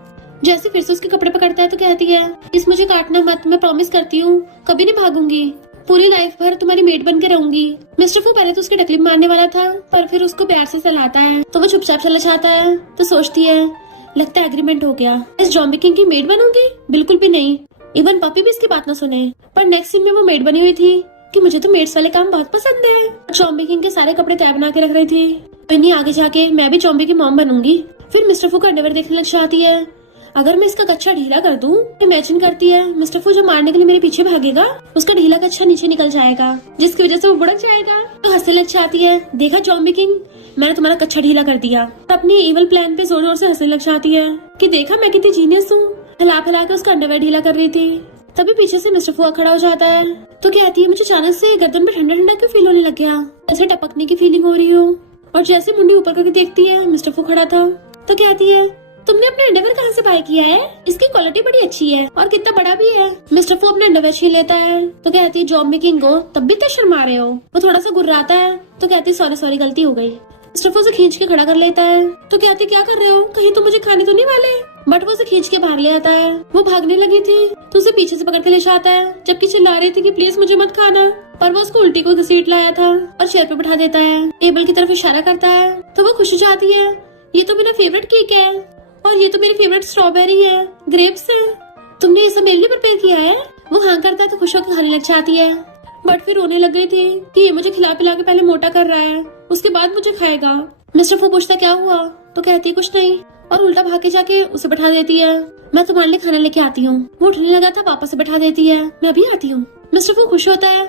जैसे फिर से उसके कपड़े पकड़ता है तो कहती है इस मुझे काटना मत, मैं प्रॉमिस करती हूँ कभी नहीं भागूंगी, पूरी लाइफ भर तुम्हारी मेड बन के रहूंगी। मिस्टर फू पहले तो उसके टकली मारने वाला था पर फिर उसको प्यार से सहलाता है तो वो चुपचाप चला जाता है। तो सोचती है लगता है एग्रीमेंट हो गया, इस जॉम्बी किंग की मेड बनूंगी, बिल्कुल भी नहीं। इवन पापी भी इसकी बात ना सुने। पर नेक्स्ट सीन में वो मेड बनी हुई थी कि मुझे तो मेड्स वाले काम बहुत पसंद है। जॉम्बी किंग के सारे कपड़े तय बना के रख रही थी, इन्हीं आगे जाके मैं भी जॉम्बी की मॉम बनूंगी। फिर मिस्टर फू का अंडरवेयर देखने लग जाती है, अगर मैं इसका कच्चा ढीला कर दूं, इमेजिन करती है मिस्टर फू जो मारने के लिए मेरे पीछे भागेगा उसका ढीला कच्चा नीचे निकल जाएगा जिसकी वजह से वो बुड़क जाएगा। तो हंसने लग जाती है, देखा जॉम्बी किंग मैंने तुम्हारा कच्चा ढीला कर दिया। तो अपनी इवल प्लान पे जोर जोर से हंसने लग जाती है कि देखा मैं कितनी जीनियस हूँ, हिला हिला के उसका अंडरवेयर ढीला कर रही थी। तभी पीछे से मिस्टर फू खड़ा हो जाता है तो कहती है मुझे अचानक से गर्दन पे ठंडा ठंडा क्यों फील होने लग गया, ऐसे टपकने की फीलिंग हो रही हो। और जैसे मुंडी ऊपर करके देखती है मिस्टर फू खड़ा था तो कहती है तुमने अपने अंडरवेयर कहाँ से बाय किया है, इसकी क्वालिटी बड़ी अच्छी है और कितना बड़ा भी है। मिस्टर फू अपने अंडरवेयर छीन लेता है तो कहती है जॉम्बी किंग को तब भी तो शर्मा रहे हो। वो थोड़ा सा गुर्राता है तो कहती है सॉरी सॉरी गलती हो गई। मिस्टर फू उसे खींच के खड़ा कर लेता है तो कहती क्या कर रहे हो, कहीं तुम मुझे खाने तो नहीं वाले। बट वो उसे खींच के बाहर ले आता है। वो भागने लगी थी तो उसे पीछे से पकड़ के ले जाता है जबकि चिल्ला रही थी कि प्लीज मुझे मत खाना। पर वो उसको उल्टी को घसीट लाया था और चेयर पे बिठा देता है। टेबल की तरफ इशारा करता है तो वो खुश हो जाती है, ये तो मेरा फेवरेट केक है और ये तो मेरी फेवरेट स्ट्रॉबेरी है, ग्रेप्स है, तुमने ये सब मेरे लिए प्रिपेयर किया है। वो हाँ करता है तो खुश होकर खाने लग जाती है। बट फिर रोने लग गई थी कि ये मुझे खिला पिला के पहले मोटा कर रहा है उसके बाद मुझे खाएगा। मिस्टर फू पूछता क्या हुआ तो कहती है कुछ नहीं और उल्टा भाग के जाके उसे बैठा देती है, मैं तुम्हारे लिए खाना लेके आती हूँ। वो उठने लगा था वापस से बैठा देती है, मैं अभी आती हूँ। मिस्टर फू खुश होता है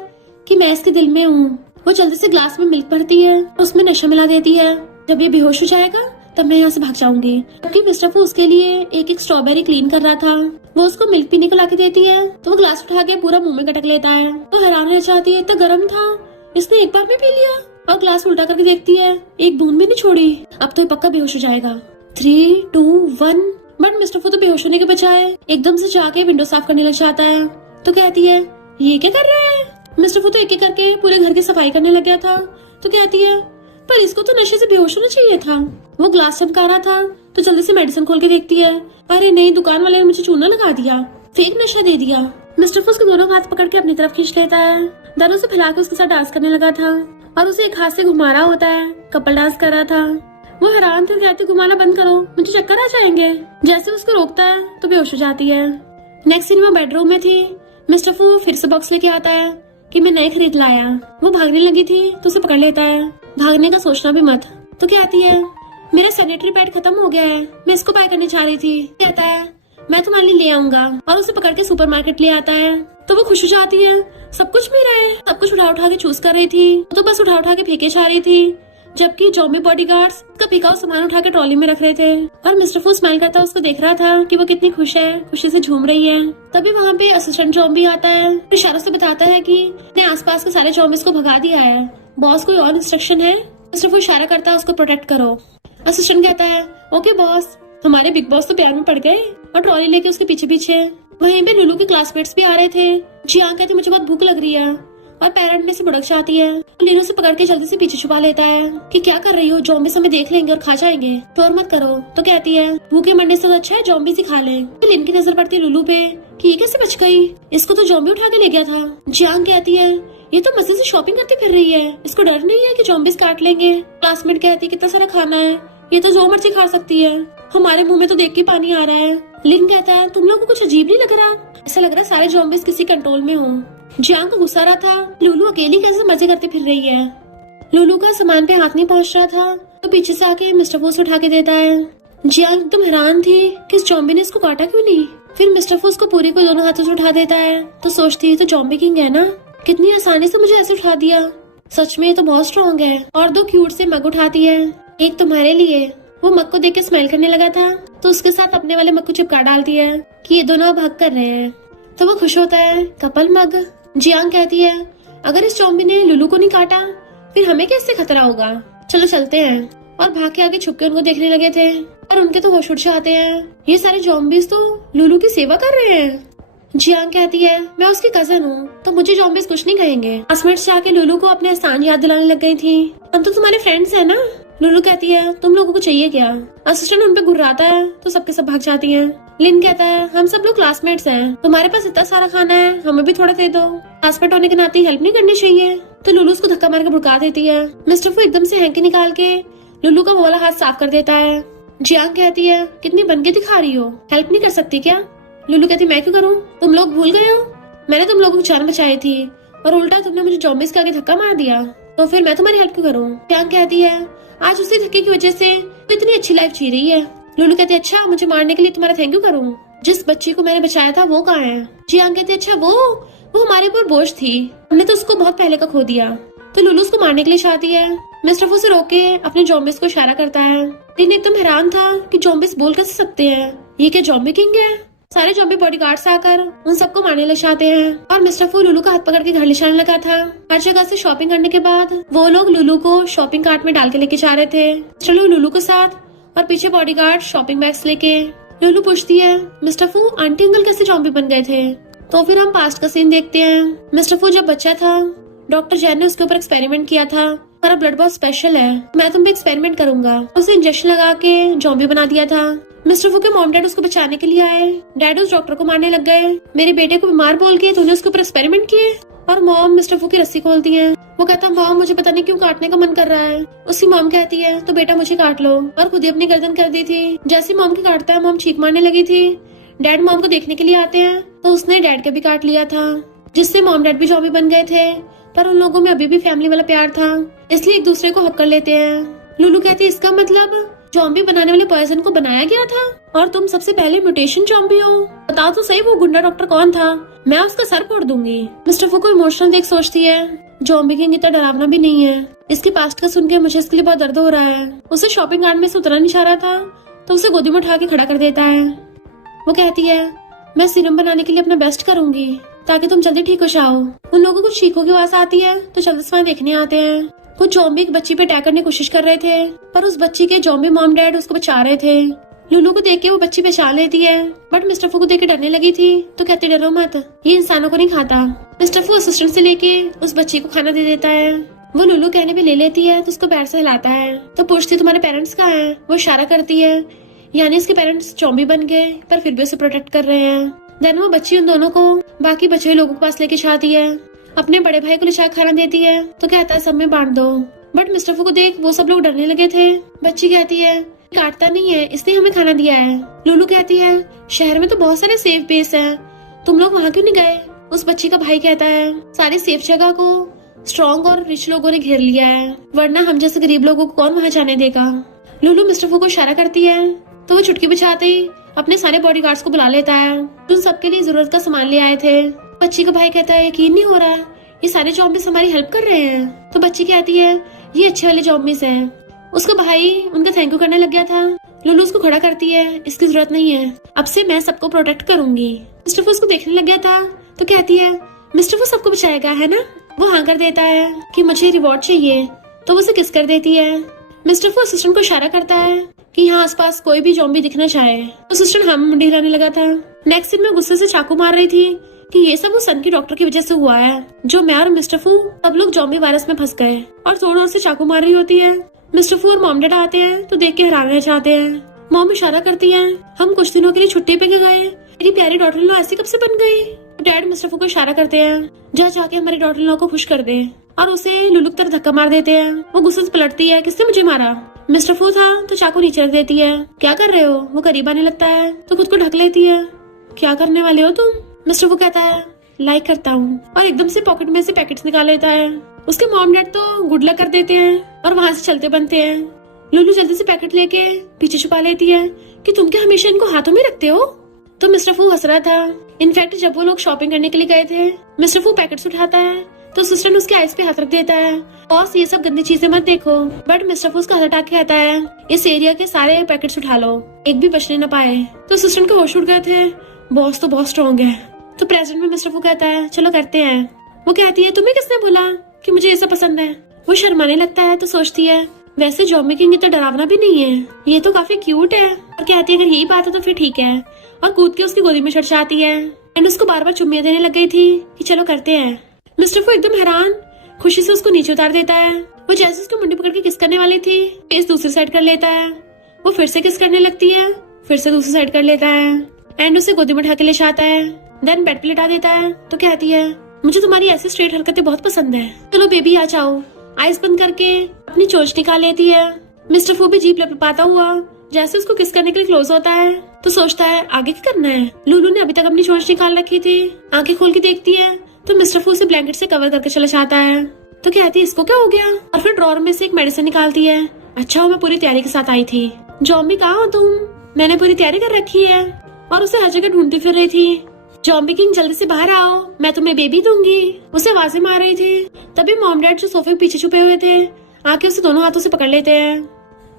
कि मैं इसके दिल में हूँ। वो जल्दी से ग्लास में मिल्क भरती है उसमें नशा मिला देती है, जब ये बेहोश हो जाएगा तब मैं यहाँ से भाग जाऊंगी। जबकि मिस्टर फू उसके लिए एक एक स्ट्रॉबेरी क्लीन कर रहा था। वो उसको मिल्क पीने को लाके देती है तो वो ग्लास उठा के पूरा मुंह में गटक लेता है। तो हैरान रह जाती है, इतना गर्म था, इसने एक बार में पी लिया। और ग्लास उल्टा करके देखती है, एक बूंद भी नहीं छोड़ी, अब तो ये पक्का बेहोश हो जाएगा। 3, 2, 1। बट मिस्टर फू तो बेहोश होने के बजाय एकदम से जाके विंडो साफ करने लग जाता है। तो कहती है ये क्या कर रहा है। मिस्टर फू तो एक एक करके पूरे घर की सफाई करने लग गया था। तो कहती है पर इसको तो नशे से बेहोश होना चाहिए था। वो ग्लास चमका रहा था तो जल्दी से मेडिसिन खोल के देखती है, अरे नहीं, दुकान वाले ने मुझे चूना लगा दिया, फेक नशा दे दिया। मिस्टर फू उसके दोनों हाथ पकड़ के अपनी तरफ खींच लेता है, दारू से फैला के उसके साथ डांस करने लगा था और उसे एक हाथ से घुमा रहा होता है, कपल डांस कर रहा था। वो हैरान थे, कहते घुमाना बंद करो, मुझे चक्कर आ जाएंगे। जैसे उसको रोकता है तो बेहोश हो जाती है। नेक्स्ट सीन में बेडरूम में थी। मिस्टर फू फिर से बॉक्स लेके आता है कि मैं नए खरीद लाया। वो भागने लगी थी तो उसे पकड़ लेता है, भागने का सोचना भी मत। तो कहती है मेरा सैनिटरी पैड खत्म हो गया है, मैं इसको बाय करने जा रही थी। कहता है मैं तुम्हारे लिए ले आऊंगा और उसे पकड़ के सुपरमार्केट ले आता है। तो वो खुश हो जाती है, सब कुछ मेरा है। सब कुछ उठा उठा के चूज कर रही थी तो बस उठा उठा के फेंके जा रही थी, जबकि जॉम्बी बॉडीगार्ड्स का बिकाऊ सामान उठा के ट्रॉली में रख रहे थे। और मिस्टर फू स्माइल करता उसको देख रहा था कि वो कितनी खुश है, खुशी से झूम रही है। तभी वहाँ पे असिस्टेंट जॉम्बी आता है, इशारों से बताता है कि ने आसपास के सारे जॉम्बीज को भगा दिया है, बॉस कोई और इंस्ट्रक्शन है। मिस्टर फू इशारा करता है उसको प्रोटेक्ट करो। असिस्टेंट कहता है ओके बॉस। हमारे बिग बॉस तो प्यार में पड़ गए और ट्रॉली लेके उसके पीछे पीछे। वहीं पे लुलू के क्लासमेट्स भी आ रहे थे। जियांग कहती मुझे बहुत भूख लग रही है और पेरेंट ने से भुड़क जाती है। लीनो से पकड़ के जल्दी से पीछे छुपा लेता है कि क्या कर रही हो, जॉम्बीज हमें देख लेंगे और खा जाएंगे, शोर मत करो। तो कहती है भूखे मरने से तो अच्छा है जॉम्बीज ही खा ले। तो लिन की नजर पड़ती है लुलू पे कि ये कैसे बच गई, इसको तो जॉम्बी उठा के ले गया था। जियांग कहती है ये तो मजे से शॉपिंग करती फिर रही है, इसको डर नहीं है कि जॉम्बीज काट लेंगे। क्लासमेट कहती है कितना सारा खाना है, ये तो जो मर्जी खा सकती है, हमारे मुंह में तो देख के पानी आ रहा है। लिन कहता है तुम लोगों को कुछ अजीब नहीं लग रहा, ऐसा लग रहा है सारे जॉम्बीज किसी कंट्रोल में हो। जियांग को गुस्सा रहा था, लुलू अकेली कैसे मजे करते फिर रही है। लुलू का सामान पे हाथ नहीं पहुंच रहा था तो पीछे से आके मिस्टर फूस उठा के देता है। जियांग एकदम हैरान थी कि इस जॉम्बी ने इसको काटा क्यों नहीं। फिर मिस्टर फूस को पूरी को दोनों हाथों से उठा देता है तो सोचती है तो जॉम्बी किंग है ना, कितनी आसानी से मुझे ऐसे उठा दिया, सच में ये तो बहुत स्ट्रॉन्ग है। और 2 क्यूट से मग उठाती है, एक तुम्हारे लिए। वो मग को देख के स्माइल करने लगा था तो उसके साथ अपने वाले मग को चिपका डालती है कि ये दोनों अब हक कर रहे हैं। तो वो खुश होता है। कपल मग। जियांग कहती है अगर इस जॉम्बी ने लुलू को नहीं काटा फिर हमें कैसे खतरा होगा, चलो चलते हैं। और भाग के आगे छुप के उनको देखने लगे थे और उनके तो होश उड़ से आते हैं, ये सारे जॉम्बीज तो लुलू की सेवा कर रहे हैं। जियांग कहती है मैं उसकी कजन हूँ तो मुझे जॉम्बीज कुछ नहीं कहेंगे। 10 मिनट से आके लुलू को अपने एहसान याद दिलाने लग गई थी। हम तो तुम्हारे फ्रेंड्स है ना। लुलू कहती है तुम लोगों को चाहिए क्या। असिस्टेंट उन पे गुर्राता है तो सबके सब भाग जाती हैं। लिन कहता है हम सब लोग क्लासमेट्स हैं, तुम्हारे पास इतना सारा खाना है हमें भी थोड़ा दे दो, क्लासमेट होने के नाते हेल्प नहीं करनी चाहिए। तो लुलू उसको धक्का मार के भड़का देती है। मिस्टर फू एकदम से हैंकी निकाल के लुलू का वो वाला हाथ साफ कर देता है। जियांग कहती है कितनी बनके दिखा रही हो, हेल्प नहीं कर सकती क्या। लुलू कहती मैं क्यों करूँ, तुम लोग भूल गए हो मैंने तुम लोगों की जान बचाई थी और उल्टा तुमने मुझे जॉम्बीज के आगे धक्का मार दिया, तो फिर मैं तुम्हारी हेल्प क्यों करूँ। जियांग कहती है आज उसी धक्के की वजह से वो इतनी अच्छी लाइफ जी रही है। लुलू कहती है अच्छा मुझे मारने के लिए तुम्हारा थैंक यू करूँ, जिस बच्ची को मैंने बचाया था वो कहाँ है। जियांग कहती है अच्छा वो हमारे ऊपर बोझ थी, हमने तो उसको बहुत पहले का खो दिया। तो लुलू उसको मारने के लिए चाहती है। मिस्टर फू से रोके अपने जॉम्बिस को इशारा करता है। लिन एकदम हैरान था कि जॉम्बिस बोल कैसे सकते हैं, ये क्या जॉम्बी किंग है। सारे जॉम्बी बॉडीगार्ड्स आकर उन सबको मारने लग जाते हैं और मिस्टर फू लुलू का हाथ पकड़ के घर ले जाने लगा था। हर जगह से शॉपिंग करने के बाद वो लोग लुलू को शॉपिंग कार्ट में डाल के लेके जा रहे थे। चलो लुलू के साथ और पीछे बॉडीगार्ड शॉपिंग बैग्स लेके। लुलू पूछती है मिस्टर फू आंटी अंकल कैसे जॉम्बी बन गए थे। तो फिर हम पास्ट का सीन देखते हैं। मिस्टर फू जब बच्चा था डॉक्टर जैन ने उसके ऊपर एक्सपेरिमेंट किया था, हमारा ब्लड बहुत स्पेशल है, मैं तुम पे एक्सपेरिमेंट करूंगा। उसे इंजेक्शन लगा के जॉम्बी बना दिया था। मिस्टर फू के मॉम डैड उसको बचाने के लिए आए। डैड उस डॉक्टर को मारने लग गए, मेरे बेटे को बीमार बोल के तूने उसके ऊपर एक्सपेरिमेंट किए। और मॉम मिस्टर फू की रस्सी खोलती है। वो कहता मॉम मुझे पता नहीं क्यों काटने का मन कर रहा है। उसकी मॉम कहती है तो बेटा मुझे काट लो, और खुद ही अपनी गर्दन कर दी थी। जैसे मॉम के काटता है मॉम चीख मारने लगी थी। डैड मॉम को देखने के लिए आते हैं तो उसने डैड का भी काट लिया था, जिससे मॉम डैड भी जॉम्बी बन गए थे। पर उन लोगों में अभी भी फैमिली वाला प्यार था, इसलिए एक दूसरे को हक कर लेते हैं। लुलू कहती है इसका मतलब जॉम्बी बनाने वाले पॉइजन को बनाया गया था और तुम सबसे पहले म्यूटेशन जॉम्बी हो। बताओ तो सही वो गुंडा डॉक्टर कौन था, मैं उसका सर फोड़ दूंगी। मिस्टर फू को इमोशनल देख सोचती है जॉम्बी किंग इतना डरावना भी नहीं है। इसकी पास्ट का सुन के मुझे इसके लिए बहुत दर्द हो रहा है। उसे शॉपिंग कार्ट में से उतरना नहीं चाह रहा था तो उसे गोदी में उठा के खड़ा कर देता है। वो कहती है मैं सीरम बनाने के लिए अपना बेस्ट करूंगी ताकि तुम जल्दी ठीक हो जाओ। उन लोगों को चीखों की आवाज आती है तो जल्दी देखने आते हैं। कुछ जॉम्बी एक बच्ची पे अटैक करने की कोशिश कर रहे थे पर उस बच्ची के जॉम्बी मॉम डैड उसको बचा रहे थे। लुलू को देख के वो बच्ची पहचान लेती है, बट मिस्टर फू को देख के डरने लगी थी तो कहती डरो मत, ये इंसानों को नहीं खाता। मिस्टर फू असिस्टेंट से लेके उस बच्ची को खाना दे देता है। वो लुलू कहने पे ले लेती है तो उसको पैर से हिलाता है तो पूछती तुम्हारे पेरेंट्स कहाँ हैं। वो इशारा करती है, यानी इसके पेरेंट्स जॉम्बी बन गए पर फिर भी उसे प्रोटेक्ट कर रहे हैं। देन वो बच्ची उन दोनों को बाकी बचे हुए लोगों के पास लेके जाती है। अपने बड़े भाई को लिशा खाना देती है तो कहता है सब में बांट दो। बट मिस्टर फू को देख वो सब लोग डरने लगे थे। बच्ची कहती है काटता नहीं है इसने हमें खाना दिया है। लुलू कहती है शहर में तो बहुत सारे सेफ बेस है, तुम लोग वहाँ क्यों नहीं गए। उस बच्ची का भाई कहता है सारी सेफ जगह को स्ट्रॉन्ग और रिच लोगों ने घेर लिया है, वरना हम जैसे गरीब लोगों को कौन वहाँ जाने देगा। लुलू मिस्टर फू को इशारा करती है तो वो चुटकी बजाते ही अपने सारे बॉडीगार्ड्स को बुला लेता है जो सबके लिए जरूरत का सामान ले आए थे। बच्ची का भाई कहता है यकीन नहीं हो रहा ये सारे जॉम्बिस हमारी हेल्प कर रहे हैं। तो बच्ची कहती है ये अच्छे वाले जॉम्बिस हैं। उसका भाई उनका थैंक यू करने लग गया था। लुलू उसको खड़ा करती है इसकी जरूरत नहीं है, अब से मैं सबको प्रोटेक्ट करूंगी। मिस्टर फू उसको देखने लग गया था तो कहती है मिस्टर फू सबको बचाएगा है ना। वो हाँ कर देता है कि मुझे रिवॉर्ड चाहिए तो वो उसे किस कर देती है। मिस्टर फू असिस्टेंट को इशारा करता है कि यहाँ आसपास कोई भी जॉम्बी दिखना चाहे। असिस्टेंट हम मुंडी हिलाने लगा था। नेक्स्ट सीन में गुस्से से चाकू मार रही थी कि ये सब उस सन की डॉक्टर की वजह से हुआ है, जो मैं और मिस्टर फू सब लोग जॉम्बी वायरस में फंस गए, और जोर जोर से चाकू मार रही होती है। मिस्टर फू और मॉम डैड आते हैं तो देख के हैरान रह जाते हैं। मॉम इशारा करती है हम कुछ दिनों के लिए छुट्टी पे गए, मेरी प्यारी डॉटर इन लॉ ऐसी कब से बन गई। डैड मिस्टर फू को इशारा करते हैं जा जाके हमारी डॉटर इन लॉ को खुश कर दे, और उसे लुलू की तरफ धक्का मार देते हैं। वो गुस्से से पलटती है किसने मुझे मारा। मिस्टर फू था तो चाकू नीचे रख देती है। क्या कर रहे हो। वो करीब आने लगता है तो खुद को ढक लेती है। क्या करने वाले हो तुम। मिस्टर फू कहता है लाइक करता हूँ, और एकदम से पॉकेट में से पैकेट्स निकाल लेता है उसके मॉम डैड तो गुड लक कर देते हैं और वहाँ से चलते बनते हैं। लुलू जल्दी से पैकेट लेके पीछे छुपा लेती है कि तुम क्या हमेशा इनको हाथों में रखते हो। तो मिस्टर फू हंस रहा था। इनफैक्ट जब वो लोग शॉपिंग करने के लिए गए थे, मिस्टर फू पैकेट्स उठाता है तो असिस्टेंट उसके आइस पे हाथ रख देता है, बॉस ये सब गंदी चीजें मत देखो। बट मिस्टर फू उसका हाथ हटा के आता है, इस एरिया के सारे पैकेट्स उठा लो, एक भी बचने न पाए। तो असिस्टेंट का होश उड़ गए थे, बॉस तो बहुत स्ट्रॉन्ग है। तो प्रेजेंट में मिस्टर फू कहता है चलो करते हैं। वो कहती है तुम्हें किसने बोला कि मुझे ये सब पसंद है। वो शर्माने लगता है तो सोचती है वैसे ज़ॉम्बी किंग तो डरावना भी नहीं है, ये तो काफी क्यूट है। और कहती है अगर यही बात है तो फिर ठीक है, और कूद के उसकी गोदी में चढ़ जाती है एंड उसको बार बार चुम्मियां देने लग गई थी कि चलो करते हैं। मिस्टर फू एकदम हैरान खुशी से उसको नीचे उतार देता है। वो जैसे उसकी मुंडी पकड़ के किस करने वाली थी, फेस दूसरी साइड कर लेता है। वो फिर से किस करने लगती है, फिर से दूसरी साइड कर लेता है एंड उसे गोदी में उठा के ले जाता है। देन बेड पे लिटा देता है तो कहती है मुझे तुम्हारी ऐसी स्ट्रेट हरकतें बहुत पसंद है, चलो बेबी आ जाओ। आइस बंद करके अपनी चोंच निकाल लेती है। मिस्टर फू भी जीभ लपलपाता हुआ जैसे उसको किस करने के लिए क्लोज होता है तो सोचता है आगे क्या करना है। लुलू ने अभी तक अपनी चोंच निकाल रखी थी, आंखें खोल के देखती है तो मिस्टर फू उसे ब्लैंकेट से कवर करके चला जाता है। तो कहती है इसको क्या हो गया, और फिर ड्रॉर में से एक मेडिसिन निकालती है। अच्छा हो मैं पूरी तैयारी के साथ आई थी। ज़ॉम्बी कहाँ हो तुम, मैंने पूरी तैयारी कर रखी है। और उसे हर जगह ढूंढती फिर रही थी। ज़ॉम्बी किंग जल्दी से बाहर आओ, मैं तुम्हें बेबी दूंगी। उसे आवाजें मार रही थी। तभी मॉम डैड जो सोफे के पीछे छुपे हुए थे आके उसे दोनों हाथों से पकड़ लेते हैं।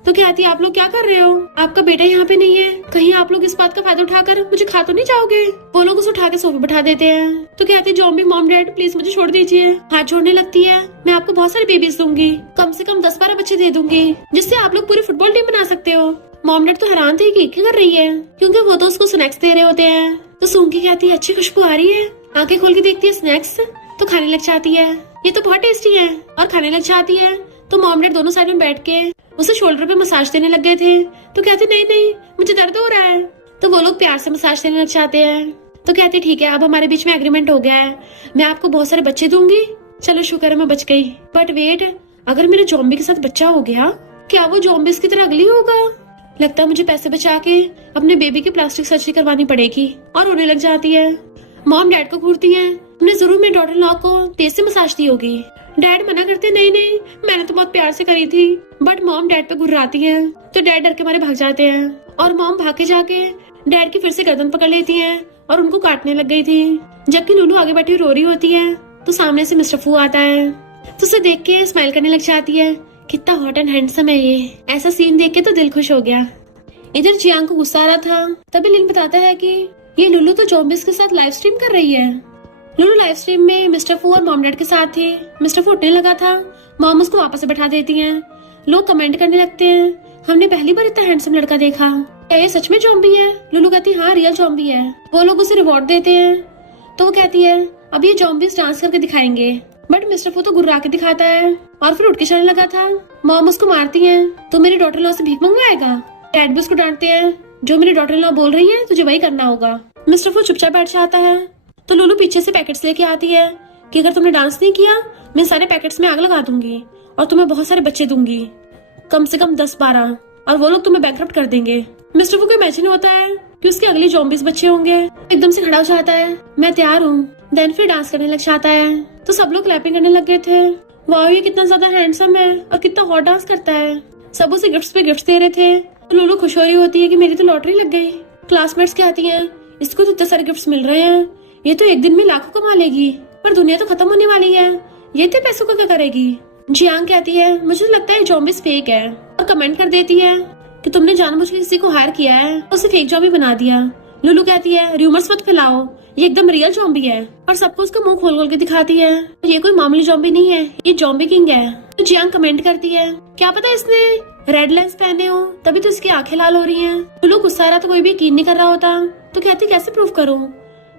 तो कहती है आप लोग क्या कर रहे हो, आपका बेटा यहाँ पे नहीं है, कहीं आप लोग इस बात का फायदा उठाकर मुझे खा तो नहीं जाओगे। वो लोग उसे उठा के सोफे बैठा देते हैं। तो कहती है ज़ॉम्बी मॉम डैड प्लीज मुझे छोड़ दीजिए। हाथ जोड़ने लगती है, मैं आपको बहुत सारे बेबीज दूंगी, कम से कम 10-12 बच्चे दे दूंगी, जिससे आप लोग पूरी फुटबॉल टीम बना सकते हो। मॉम डैड तो हैरान थे कि क्या कर रही है, क्योंकि वो तो उसको स्नैक्स दे रहे होते हैं। तो सूंघ के कहती है अच्छी खुशबू आ रही है। आंखें खोल के देखती है स्नैक्स, तो खाने लग जाती है। ये तो बहुत टेस्टी है, और खाने लग जाती है। तो मॉम डैड दोनों साइड में बैठ के उसे शोल्डर पे मसाज देने लग गए थे। तो कहती नहीं नहीं मुझे दर्द हो रहा है। तो वो लोग प्यार से मसाज देने लग जाते हैं। तो कहती ठीक है अब हमारे बीच में एग्रीमेंट हो गया है, मैं आपको बहुत सारे बच्चे दूंगी। चलो शुक्र है मैं बच गई। बट वेट, अगर मेरे ज़ॉम्बी के साथ बच्चा हो गया, क्या वो ज़ॉम्बीज़ की तरह अगली होगा। लगता है मुझे पैसे बचा के अपने बेबी की प्लास्टिक सर्जरी करवानी पड़ेगी। और रोने लग जाती है। मॉम डैड को घूरती है, तुमने जरूर मेरे डॉटर लॉ को तेज से मसाज दी होगी। डैड मना करते नहीं नहीं मैंने तो बहुत प्यार से करी थी। बट मॉम डैड पे घुर्राती है तो डैड डर के मारे भाग जाते हैं। और मॉम भाग के जाके डैड की फिर से गर्दन पकड़ लेती है और उनको काटने लग गई थी। जबकि लुलू आगे बैठी रो रही होती है तो सामने से मिस्टर फू आता है तो उसे देख के स्माइल करने लग जाती है, कितना हॉट एंड हैंडसम है ये। ऐसा सीन देख के तो दिल खुश हो गया। इधर जियांग को गुस्सा आ रहा था, तभी लिन बताता है कि ये लुलू तो ज़ॉम्बीज़ के साथ लाइव स्ट्रीम कर रही है। लुलू लाइव स्ट्रीम में मिस्टर फू और मॉम डैड के साथ थी। मिस्टर फू उठने लगा था, मॉम उसको वापस से बैठा देती हैं। लोग कमेंट करने लगते हैं हमने पहली बार इतना हैंडसम लड़का देखा, क्या ये सच में ज़ॉम्बी है। लुलू कहती है हाँ रियल ज़ॉम्बी है। वो लोग उसे रिवॉर्ड देते हैं। तो वो कहती है अब ये ज़ॉम्बीज़ डांस करके दिखाएंगे। बट मिस्टर फू तो गुर्रा के दिखाता है और फिर उठ के चलने लगा था। मॉम उसको मारती है, तो मेरी डॉटर लॉ से भीख मंगवाएगा। डैड भी उसको डांटते हैं, जो मेरी डॉटर लॉ बोल रही है तुझे वही करना होगा। मिस्टर फू चुपचाप बैठ जाता है। तो लुलू पीछे से पैकेट्स लेके आती है कि अगर तुमने डांस नहीं किया मैं सारे पैकेट्स में आग लगा दूंगी और तुम्हें बहुत सारे बच्चे दूंगी, कम से कम 10-12, और वो लोग तुम्हें बैंकरप्ट कर देंगे। मिस्टर फू को इमेजिन होता है कि उसके अगले ज़ॉम्बीज़ बच्चे होंगे। एकदम से खड़ा हो जाता है, मैं तैयार हूँ। देन फिर डांस करने लग जाता है। तो सब लोग क्लैपिंग करने लग गए थे। वाह ये कितना ज्यादा हैंडसम है और कितना हॉट डांस करता है। सब उसे गिफ्ट्स पे गिफ्ट्स दे रहे थे। तो लुलू खुश हो रही होती है कि मेरी तो लॉटरी लग गई। क्लासमेट्स कहती हैं इसको तो इतने सारे गिफ्ट्स मिल रहे हैं, ये तो एक दिन में लाखों कमा लेगी, पर दुनिया तो खत्म होने वाली है, ये इतने पैसों का क्या करेगी। जियांग कहती है मुझे लगता है ज़ॉम्बीज़ फेक है, और कमेंट कर देती है कि तुमने जानबूझ के किसी को हायर किया है और उसे फेक ज़ॉम्बी बना दिया। लुलू कहती है र्यूमर्स मत फैलाओ, ये एकदम रियल ज़ॉम्बी है। और सबको उसका मुंह खोल खोल के दिखाती है, ये कोई मामूली ज़ॉम्बी नहीं है, ये ज़ॉम्बी किंग है। तो जियांग कमेंट करती है क्या पता इसने रेड लेंस पहने हो तभी तो इसकी आंखें लाल हो रही हैं। लुलू गुस्सा रहा तो कोई भी यकीन नहीं कर रहा होता। तो कहती कैसे प्रूव करूं।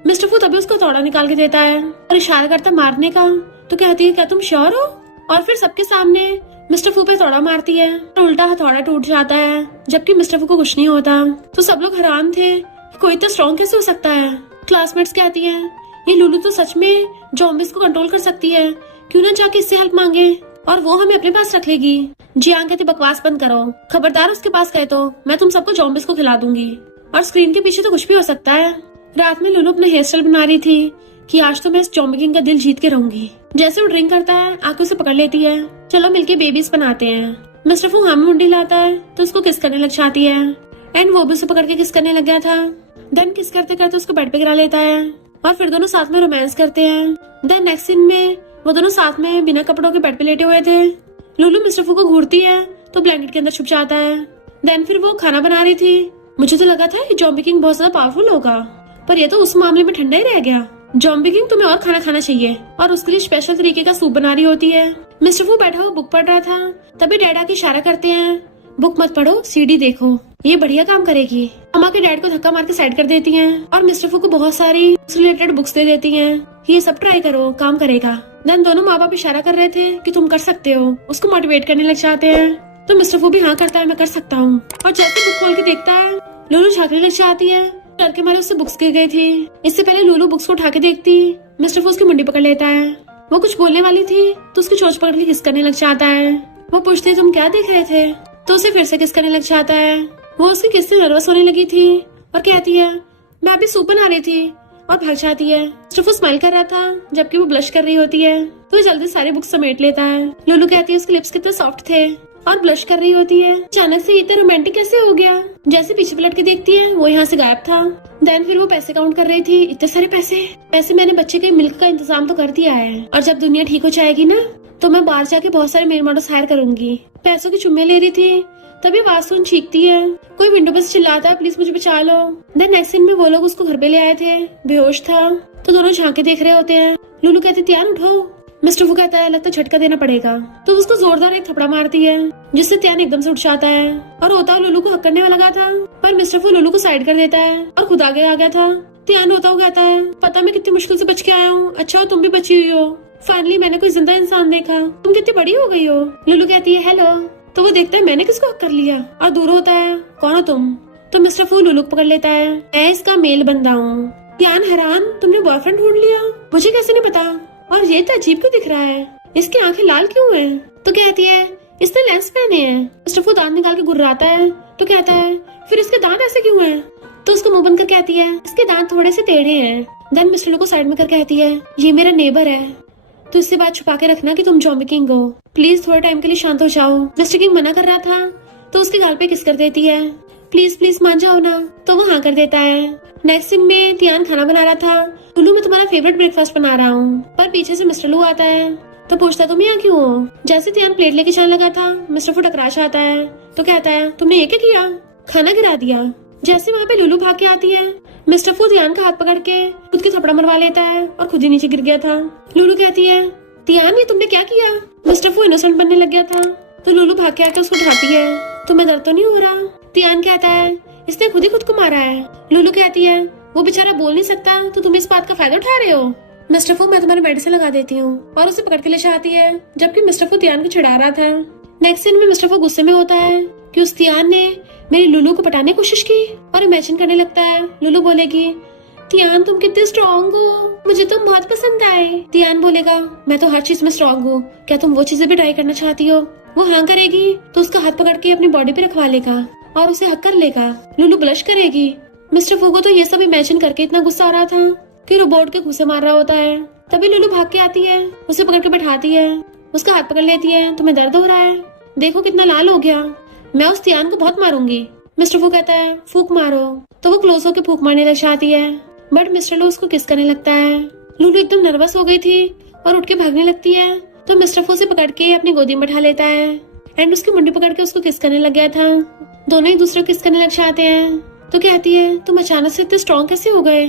मिस्टर फू तभी उसको हथौड़ा निकाल के देता है और इशारा करता मारने का। तो कहती है क्या तुम श्योर हो। और फिर सबके सामने मिस्टर फू पे हथौड़ा मारती है और उल्टा हथौड़ा टूट जाता है, जबकि मिस्टर फू को कुछ नहीं होता। तो सब लोग हैरान थे कि कोई तो स्ट्रॉन्ग कैसे हो सकता है। क्लासमेट्स कहती हैं ये लुलू तो सच में ज़ॉम्बीज़ को कंट्रोल कर सकती है, क्यों ना जाके इससे हेल्प मांगे और वो हमें अपने पास रख लेगी। जियांग कहती बकवास बंद करो, खबरदार उसके पास गए तो मैं तुम सबको ज़ॉम्बीज़ को खिला दूंगी, और स्क्रीन के पीछे तो कुछ भी हो सकता है। रात में लुलू अपना हेयर स्टाइल बना रही थी कि आज तो मैं इस ज़ॉम्बी किंग का दिल जीत के रहूंगी। जैसे वो ड्रिंक करता है आके उसे पकड़ लेती है। चलो मिलके बेबीज बनाते हैं। मिस्टर फू हाँ में मुंडी लाता है तो उसको किस करने लग जाती है एंड वो भी उसे पकड़ के किस करने लग गया था। देन किस करते करते उसको बेड पे गिरा लेता है और फिर दोनों साथ में रोमांस करते हैं। देन नेक्स्ट सीन में वो दोनों साथ में बिना कपड़ों के बेड पे लेटे हुए थे। लुलू मिस्टर फू को घूरती है तो ब्लैंकेट के अंदर छुप जाता है। देन फिर वो खाना बना रही थी। मुझे तो लगा था जॉम्बी किंग बहुत ज्यादा पावरफुल होगा, पर ये तो उस मामले में ठंडा ही रह गया। जॉम्बी किंग तुम्हें और खाना खाना चाहिए और उसके लिए स्पेशल तरीके का सूप बना रही होती है। मिस्टर फू बैठा हुआ बुक पढ़ रहा था, तभी डैड आके इशारा करते हैं, बुक मत पढ़ो सीडी देखो, ये बढ़िया काम करेगी। अम्मा के डैड को धक्का मार के साइड कर देती हैं और मिस्टर फू को बहुत सारी रिलेटेड बुक्स दे देती हैं, ये सब ट्राई करो काम करेगा। देन दोनों माँ बाप इशारा कर रहे थे कि तुम कर सकते हो, उसको मोटिवेट करने लग जाते हैं। तो मिस्टर फू भी हाँ करता है, मैं कर सकता हूँ। और जैसे बुक खोल के देखता है लुलू झांकने लग जाती है, डर के मारे उससे बुक्स गिर गई थी। इससे पहले लुलू बुक्स को उठा के देखती, मिस्टर फू उसकी मुंडी पकड़ लेता है। वो कुछ बोलने वाली थी तो उसकी चोंच पकड़ के किस करने लग जाता है। वो पूछती तुम क्या देख रहे थे, तो उसे फिर से किस करने लग जाता है। वो उसकी किस से नर्वस होने लगी थी और कहती है मैं अभी सूप बना रही थी और भाग जाती है। मिस्टर फू स्माइल कर रहा था जबकि वो ब्लश कर रही होती है, तो वो जल्दी सारी बुक्स समेट लेता है। लुलू कहती है उसके लिप्स कितने सॉफ्ट थे और ब्लश कर रही होती है। अचानक से इतना रोमांटिक कैसे हो गया। जैसे पीछे पलट के देखती है वो यहाँ से गायब था। देन फिर वो पैसे काउंट कर रही थी, इतने सारे पैसे मैंने बच्चे के मिल्क का इंतजाम तो कर दिया है, और जब दुनिया ठीक हो जाएगी ना तो मैं बाहर जाके बहुत सारे मेल मॉडल्स हायर करूंगी। पैसों की चुम्मे ले रही थी तभी आवाज सुन चीखती है, कोई विंडो पे से चिल्लाता है प्लीज मुझे बचा लो। देन नेक्स्ट सीन में वो लोग उसको घर पे ले आए थे, बेहोश था, तो दोनों झांके देख रहे होते हैं। लुलू कहती त्यान उठो। मिस्टर फू कहता है लगता झटका देना पड़ेगा, तो उसको जोरदार एक थपड़ा मारती है जिससे त्यान एकदम से उठ जाता है और होता लुलू को हक करने में लगा था, पर मिस्टर फू लुलू को साइड कर देता है और खुद आगे आ गया था। त्यान होता हुआ कहता है पता मैं कितनी मुश्किल से बच के आया हूँ, अच्छा हो तुम भी बची हुई हो, फाइनली मैंने कोई जिंदा इंसान देखा, तुम कितनी बड़ी हो गई हो। लुलू कहती है हेलो, तो वो देखता है मैंने किसको हक कर लिया और दूर होता है कौन हो तुम। तो मिस्टर फू लुलू को पकड़ लेता है, मैं इसका मेल बंदा हूँ। त्यान हैरान, तुमने बॉयफ्रेंड ढूंढ लिया, मुझे कैसे नहीं पता, और ये तो अजीब क्यों दिख रहा है, इसकी आंखें लाल क्यों हैं? तो कहती है इसने लेंस पहने हैं। मिस्टर फू दांत निकाल के गुर्राता है तो कहता है फिर इसके दांत ऐसे क्यों हैं? तो उसको मुंह बंद कर कहती है इसके दांत थोड़े से टेढ़े हैं। देन मिस्टर लू को साइड में कर कहती है ये मेरा नेबर है, तो इससे बात छुपा के रखना कि तुम जॉम्बी किंग हो, प्लीज थोड़े टाइम के लिए शांत हो जाओ। मिस्टर किंग मना कर रहा था तो उसके गाल पे किस कर देती है, प्लीज प्लीज मान जाओ ना, तो वो हाँ कर देता है। नेक्स्ट सीन में त्यान खाना बना रहा था, लुलू मैं तुम्हारा फेवरेट ब्रेकफास्ट बना रहा हूँ, पर पीछे से मिस्टर लू आता है तो पूछता तुम यहाँ क्यों हो। जैसे त्यान प्लेट लेके जाने लगा था मिस्टर फू टकरा आता है तो कहता है तुमने ये क्या किया, खाना गिरा दिया। जैसे वहाँ पे लुलू भाग के आती है मिस्टर फू त्यान का हाथ पकड़ के खुद की थपड़ा मरवा लेता है और खुद ही नीचे गिर गया था। लुलू कहती है त्यान ये तुमने क्या किया। मिस्टर फू इनोसेंट बनने लग गया था तो लुलू भाग के आके उसको उठाती है, तुम्हें दर्द तो नहीं हो रहा। त्यान कहता है इसने खुद ही खुद को मारा है। लुलू कहती है वो बेचारा बोल नहीं सकता तो तुम इस बात का फायदा उठा रहे हो। मिस्टर फू मैं तुम्हारी मेडिसिन लगा देती हूँ, और उसे पकड़ के ले जाती है जबकि मिस्टर फू त्यान को चिढ़ा रहा था। नेक्स्ट सीन में मिस्टर फू गुस्से में होता है कि उस त्यान ने मेरी लुलू को पटाने की कोशिश की और इमेजिन करने लगता है लुलू बोलेगी त्यान तुम कितने स्ट्रॉन्ग हो, मुझे तुम बहुत पसंद आए। त्यान बोलेगा मैं तो हर चीज में स्ट्रॉन्ग हूँ, क्या तुम वो चीजें भी ट्राई करना चाहती हो। वो हाँ करेगी तो उसका हाथ पकड़ के अपनी बॉडी पे रखवा लेगा और उसे हक कर लेगा। लुलू ब्लश करेगी। मिस्टर फू को तो ये सब इमेजिन करके इतना गुस्सा आ रहा था कि रोबोट के घुसे मार रहा होता है। तभी लुलू भाग के आती है, उसे पकड़ के बैठाती है, उसका हाथ पकड़ लेती है, तुम्हें दर्द हो रहा है, देखो कितना लाल हो गया, मैं उस त्यान को बहुत मारूंगी। मिस्टर फू कहता है फूक मारो, तो वो क्लोज होकर फूक मारने लग जाती है, बट मिस्टर लू उसको किस करने लगता है। लुलू एकदम नर्वस हो गई थी और उठ के भागने लगती है, तो मिस्टर फू उसे पकड़ के अपनी गोदी में बैठा लेता है एंड उसकी मुंडी पकड़ के उसको किस करने लग गया था। दोनों एक दूसरे को किस करने लग जाते हैं तो कहती है तुम अचानक से इतने स्ट्रॉन्ग कैसे हो गए।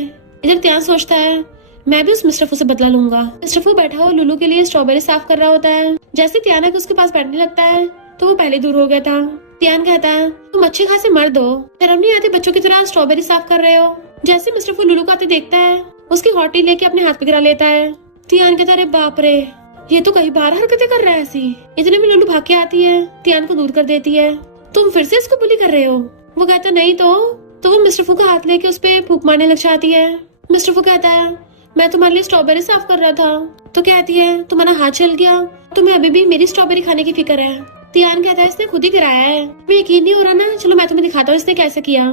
इधर त्यान सोचता है मैं भी उस मिस्टर फू से बदला लूंगा। मिस्टर फू बैठा हुआ लुलू के लिए स्ट्रॉबेरी साफ कर रहा होता है। जैसे त्यान आके उसके पास बैठने लगता है तो वो पहले दूर हो गया था। त्यान कहता है तुम अच्छे खासे मर्द हो, शर्म नहीं आती बच्चों की तरह स्ट्रॉबेरी साफ कर रहे हो। जैसे मिस्टर फू लुलू को आते देखता है उसकी हॉटी लेके अपने हाथ पे गिरा लेता है। त्यान कहता है बाप रे ये तो कहीं बाहर हरकतें कर रहा है ऐसी। इतने में लुलू भाग के आती है, त्यान को दूर कर देती है, तुम फिर से इसको बुली कर रहे हो। वो कहता नहीं तो वो मिस्टर फू का हाथ लेके उस पे फूक मारने लग जाती है। मिस्टर फू कहता है मैं तुम्हारे लिए स्ट्रॉबेरी साफ कर रहा था, तो कहती है तुम्हारा हाथ चल गया, तुम्हें अभी भी मेरी स्ट्रॉबेरी खाने की फिक्र है। त्यान कहता है इसने खुद ही गिराया है, मैं यकीन नहीं हो रहा ना, चलो मैं तुम्हें दिखाता हूँ इसने कैसे किया,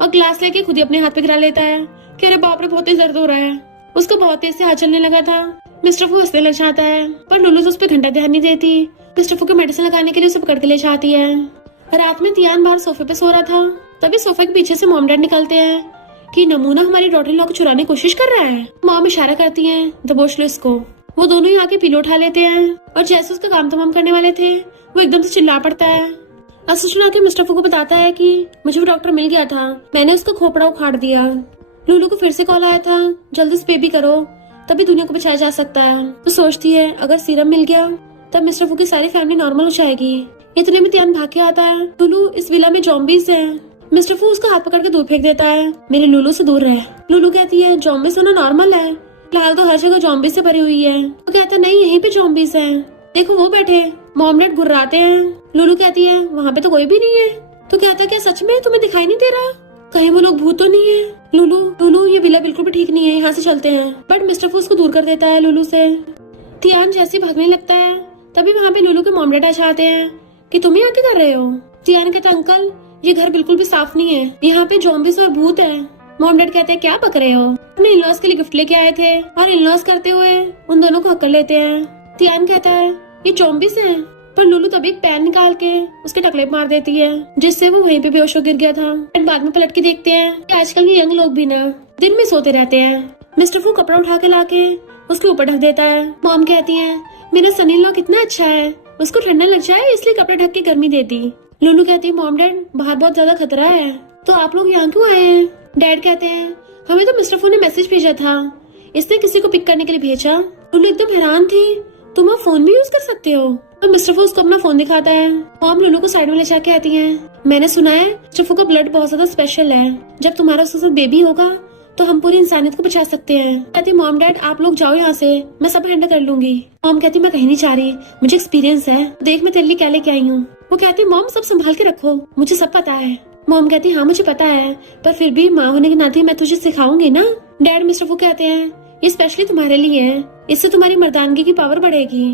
और ग्लास लेके खुद ही अपने हाथ पे गिरा लेता है कि अरे बाप रे बहुत ही दर्द हो रहा है। उसको बहुत तेज से हाथ चलने लगा था। मिस्टर फू हंसने लग जाता है, पर लुलू तो उस पर घंटा ध्यान नहीं देती। मिस्टर फू को मेडिसिन लगाने के लिए उसे पकड़ के ले जाती है। रात में तियान बाहर सोफे पे सो रहा था, तभी सोफे के पीछे से मॉम डैड निकलते हैं कि नमूना हमारी डॉटर इन लॉ को चुराने की कोशिश कर रहा है। मॉम इशारा करती है दबोच लो इसको। वो दोनों ही आके पिलो उठा लेते हैं और जैसे उसका काम तमाम करने वाले थे वो एकदम से चिल्ला पड़ता है। असिस्टेंट आके मिस्टर फू को बताता है कि मुझे वो डॉक्टर मिल गया था, मैंने उसका खोपड़ा उखाड़ दिया। लुलू को फिर से कॉल आया था, जल्दी से पे भी करो तभी दुनिया को बचाया जा सकता है। तो सोचती है अगर सीरम मिल गया तब मिस्टर फू की सारी फैमिली नॉर्मल हो जाएगी। इतने में तियान भाग के आता है। लुलू इस विला में जॉम्बीज हैं। मिस्टर फू उसका हाथ पकड़ के दूर फेंक देता है, मेरे लुलू से दूर रह। लुलू कहती है जॉम्बीज होना नॉर्मल है, फिलहाल तो हर जगह जॉम्बीज से भरी हुई है। वो कहता है नहीं यहीं पे जॉम्बीज हैं, देखो वो बैठे। मॉम डैड गुर्राते हैं। लुलू कहती है वहाँ पे तो कोई भी नहीं है। तो कहता है क्या सच में तुम्हें दिखाई नहीं दे रहा, कहीं वो लोग भूत तो नहीं है। लुलू लुलू ये विला बिल्कुल भी ठीक नहीं है, यहाँ से चलते हैं। बट मिस्टर फू उसको दूर कर देता है लुलू से। तियान जैसे ही भागने लगता है तभी वहाँ पे लुलू के मॉम डैड आ जाते हैं कि तुम यहाँ क्या कर रहे हो। तियान कहता अंकल ये घर बिल्कुल भी साफ नहीं है, यहाँ पे जॉम्बीज और भूत है। मॉम डैड कहते हैं क्या पक रहे हो, अपने इन-लॉज के लिए गिफ्ट लेके आए थे और इन-लॉज करते हुए उन दोनों को हक कर लेते हैं। तियान कहता है ये जॉम्बीज हैं, पर लुलू तभी एक पेन निकाल के उसके टकले मार देती है जिससे वो वहीं पे बेहोश हो गिर गया था। एंड बाद में पलट के देखते हैं कि आजकल के यंग लोग भी ना दिन में सोते रहते हैं। मिस्टर फू कपड़ा उठा के लाके उसके ऊपर ढक देता है। मॉम कहती है मेरा सनी इन लॉ कितना अच्छा है, उसको ठंडा लग जाए इसलिए कपड़े ढक के गर्मी देती। लुलू कहती है मॉम डैड बाहर बहुत ज्यादा खतरा है, तो आप लोग यहाँ क्यों आए हैं। डैड कहते हैं हमें तो मिस्टर फू ने मैसेज भेजा था, इसने किसी को पिक करने के लिए भेजा। लुलू एकदम हैरान थी, तुम अब फोन भी यूज कर सकते हो। तो मिस्टर फू उसको अपना फोन दिखाता है। मॉम लुलू को साइड में ले जाके आती है। मैंने सुना है मिस्टर फू का ब्लड बहुत ज्यादा स्पेशल है, जब तुम्हारा उसके साथ बेबी होगा तो हम पूरी इंसानियत को बचा सकते हैं। कहती मॉम डैड आप लोग जाओ यहाँ से, मैं सब हैंडल कर लूंगी। मॉम कहती मैं कहीं नहीं जा रही, मुझे एक्सपीरियंस है, देख मैं तेरे लिए क्या लेके आई हूँ। वो कहती मॉम सब संभाल के रखो, मुझे सब पता है। मॉम कहती हाँ मुझे पता है, पर फिर भी माँ होने के नाते मैं तुझे सिखाऊंगी ना। डैड मिस्टर फू कहते हैं ये स्पेशली तुम्हारे लिए है, इससे तुम्हारी मर्दानगी की पावर बढ़ेगी।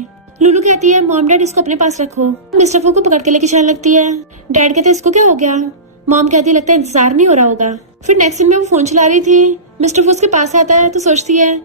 लुलू कहती है मॉम डैड इसको अपने पास रखो। मिस्टर फू को पकड़ के लेके जाने लगती है। डैड कहते इसको क्या हो गया। मॉम कहती लगता है इंतजार नहीं हो रहा होगा। फिर नेक्स्ट सीन में वो फोन चला रही थी। मिस्टर फू उसके पास आता है तो सोचती है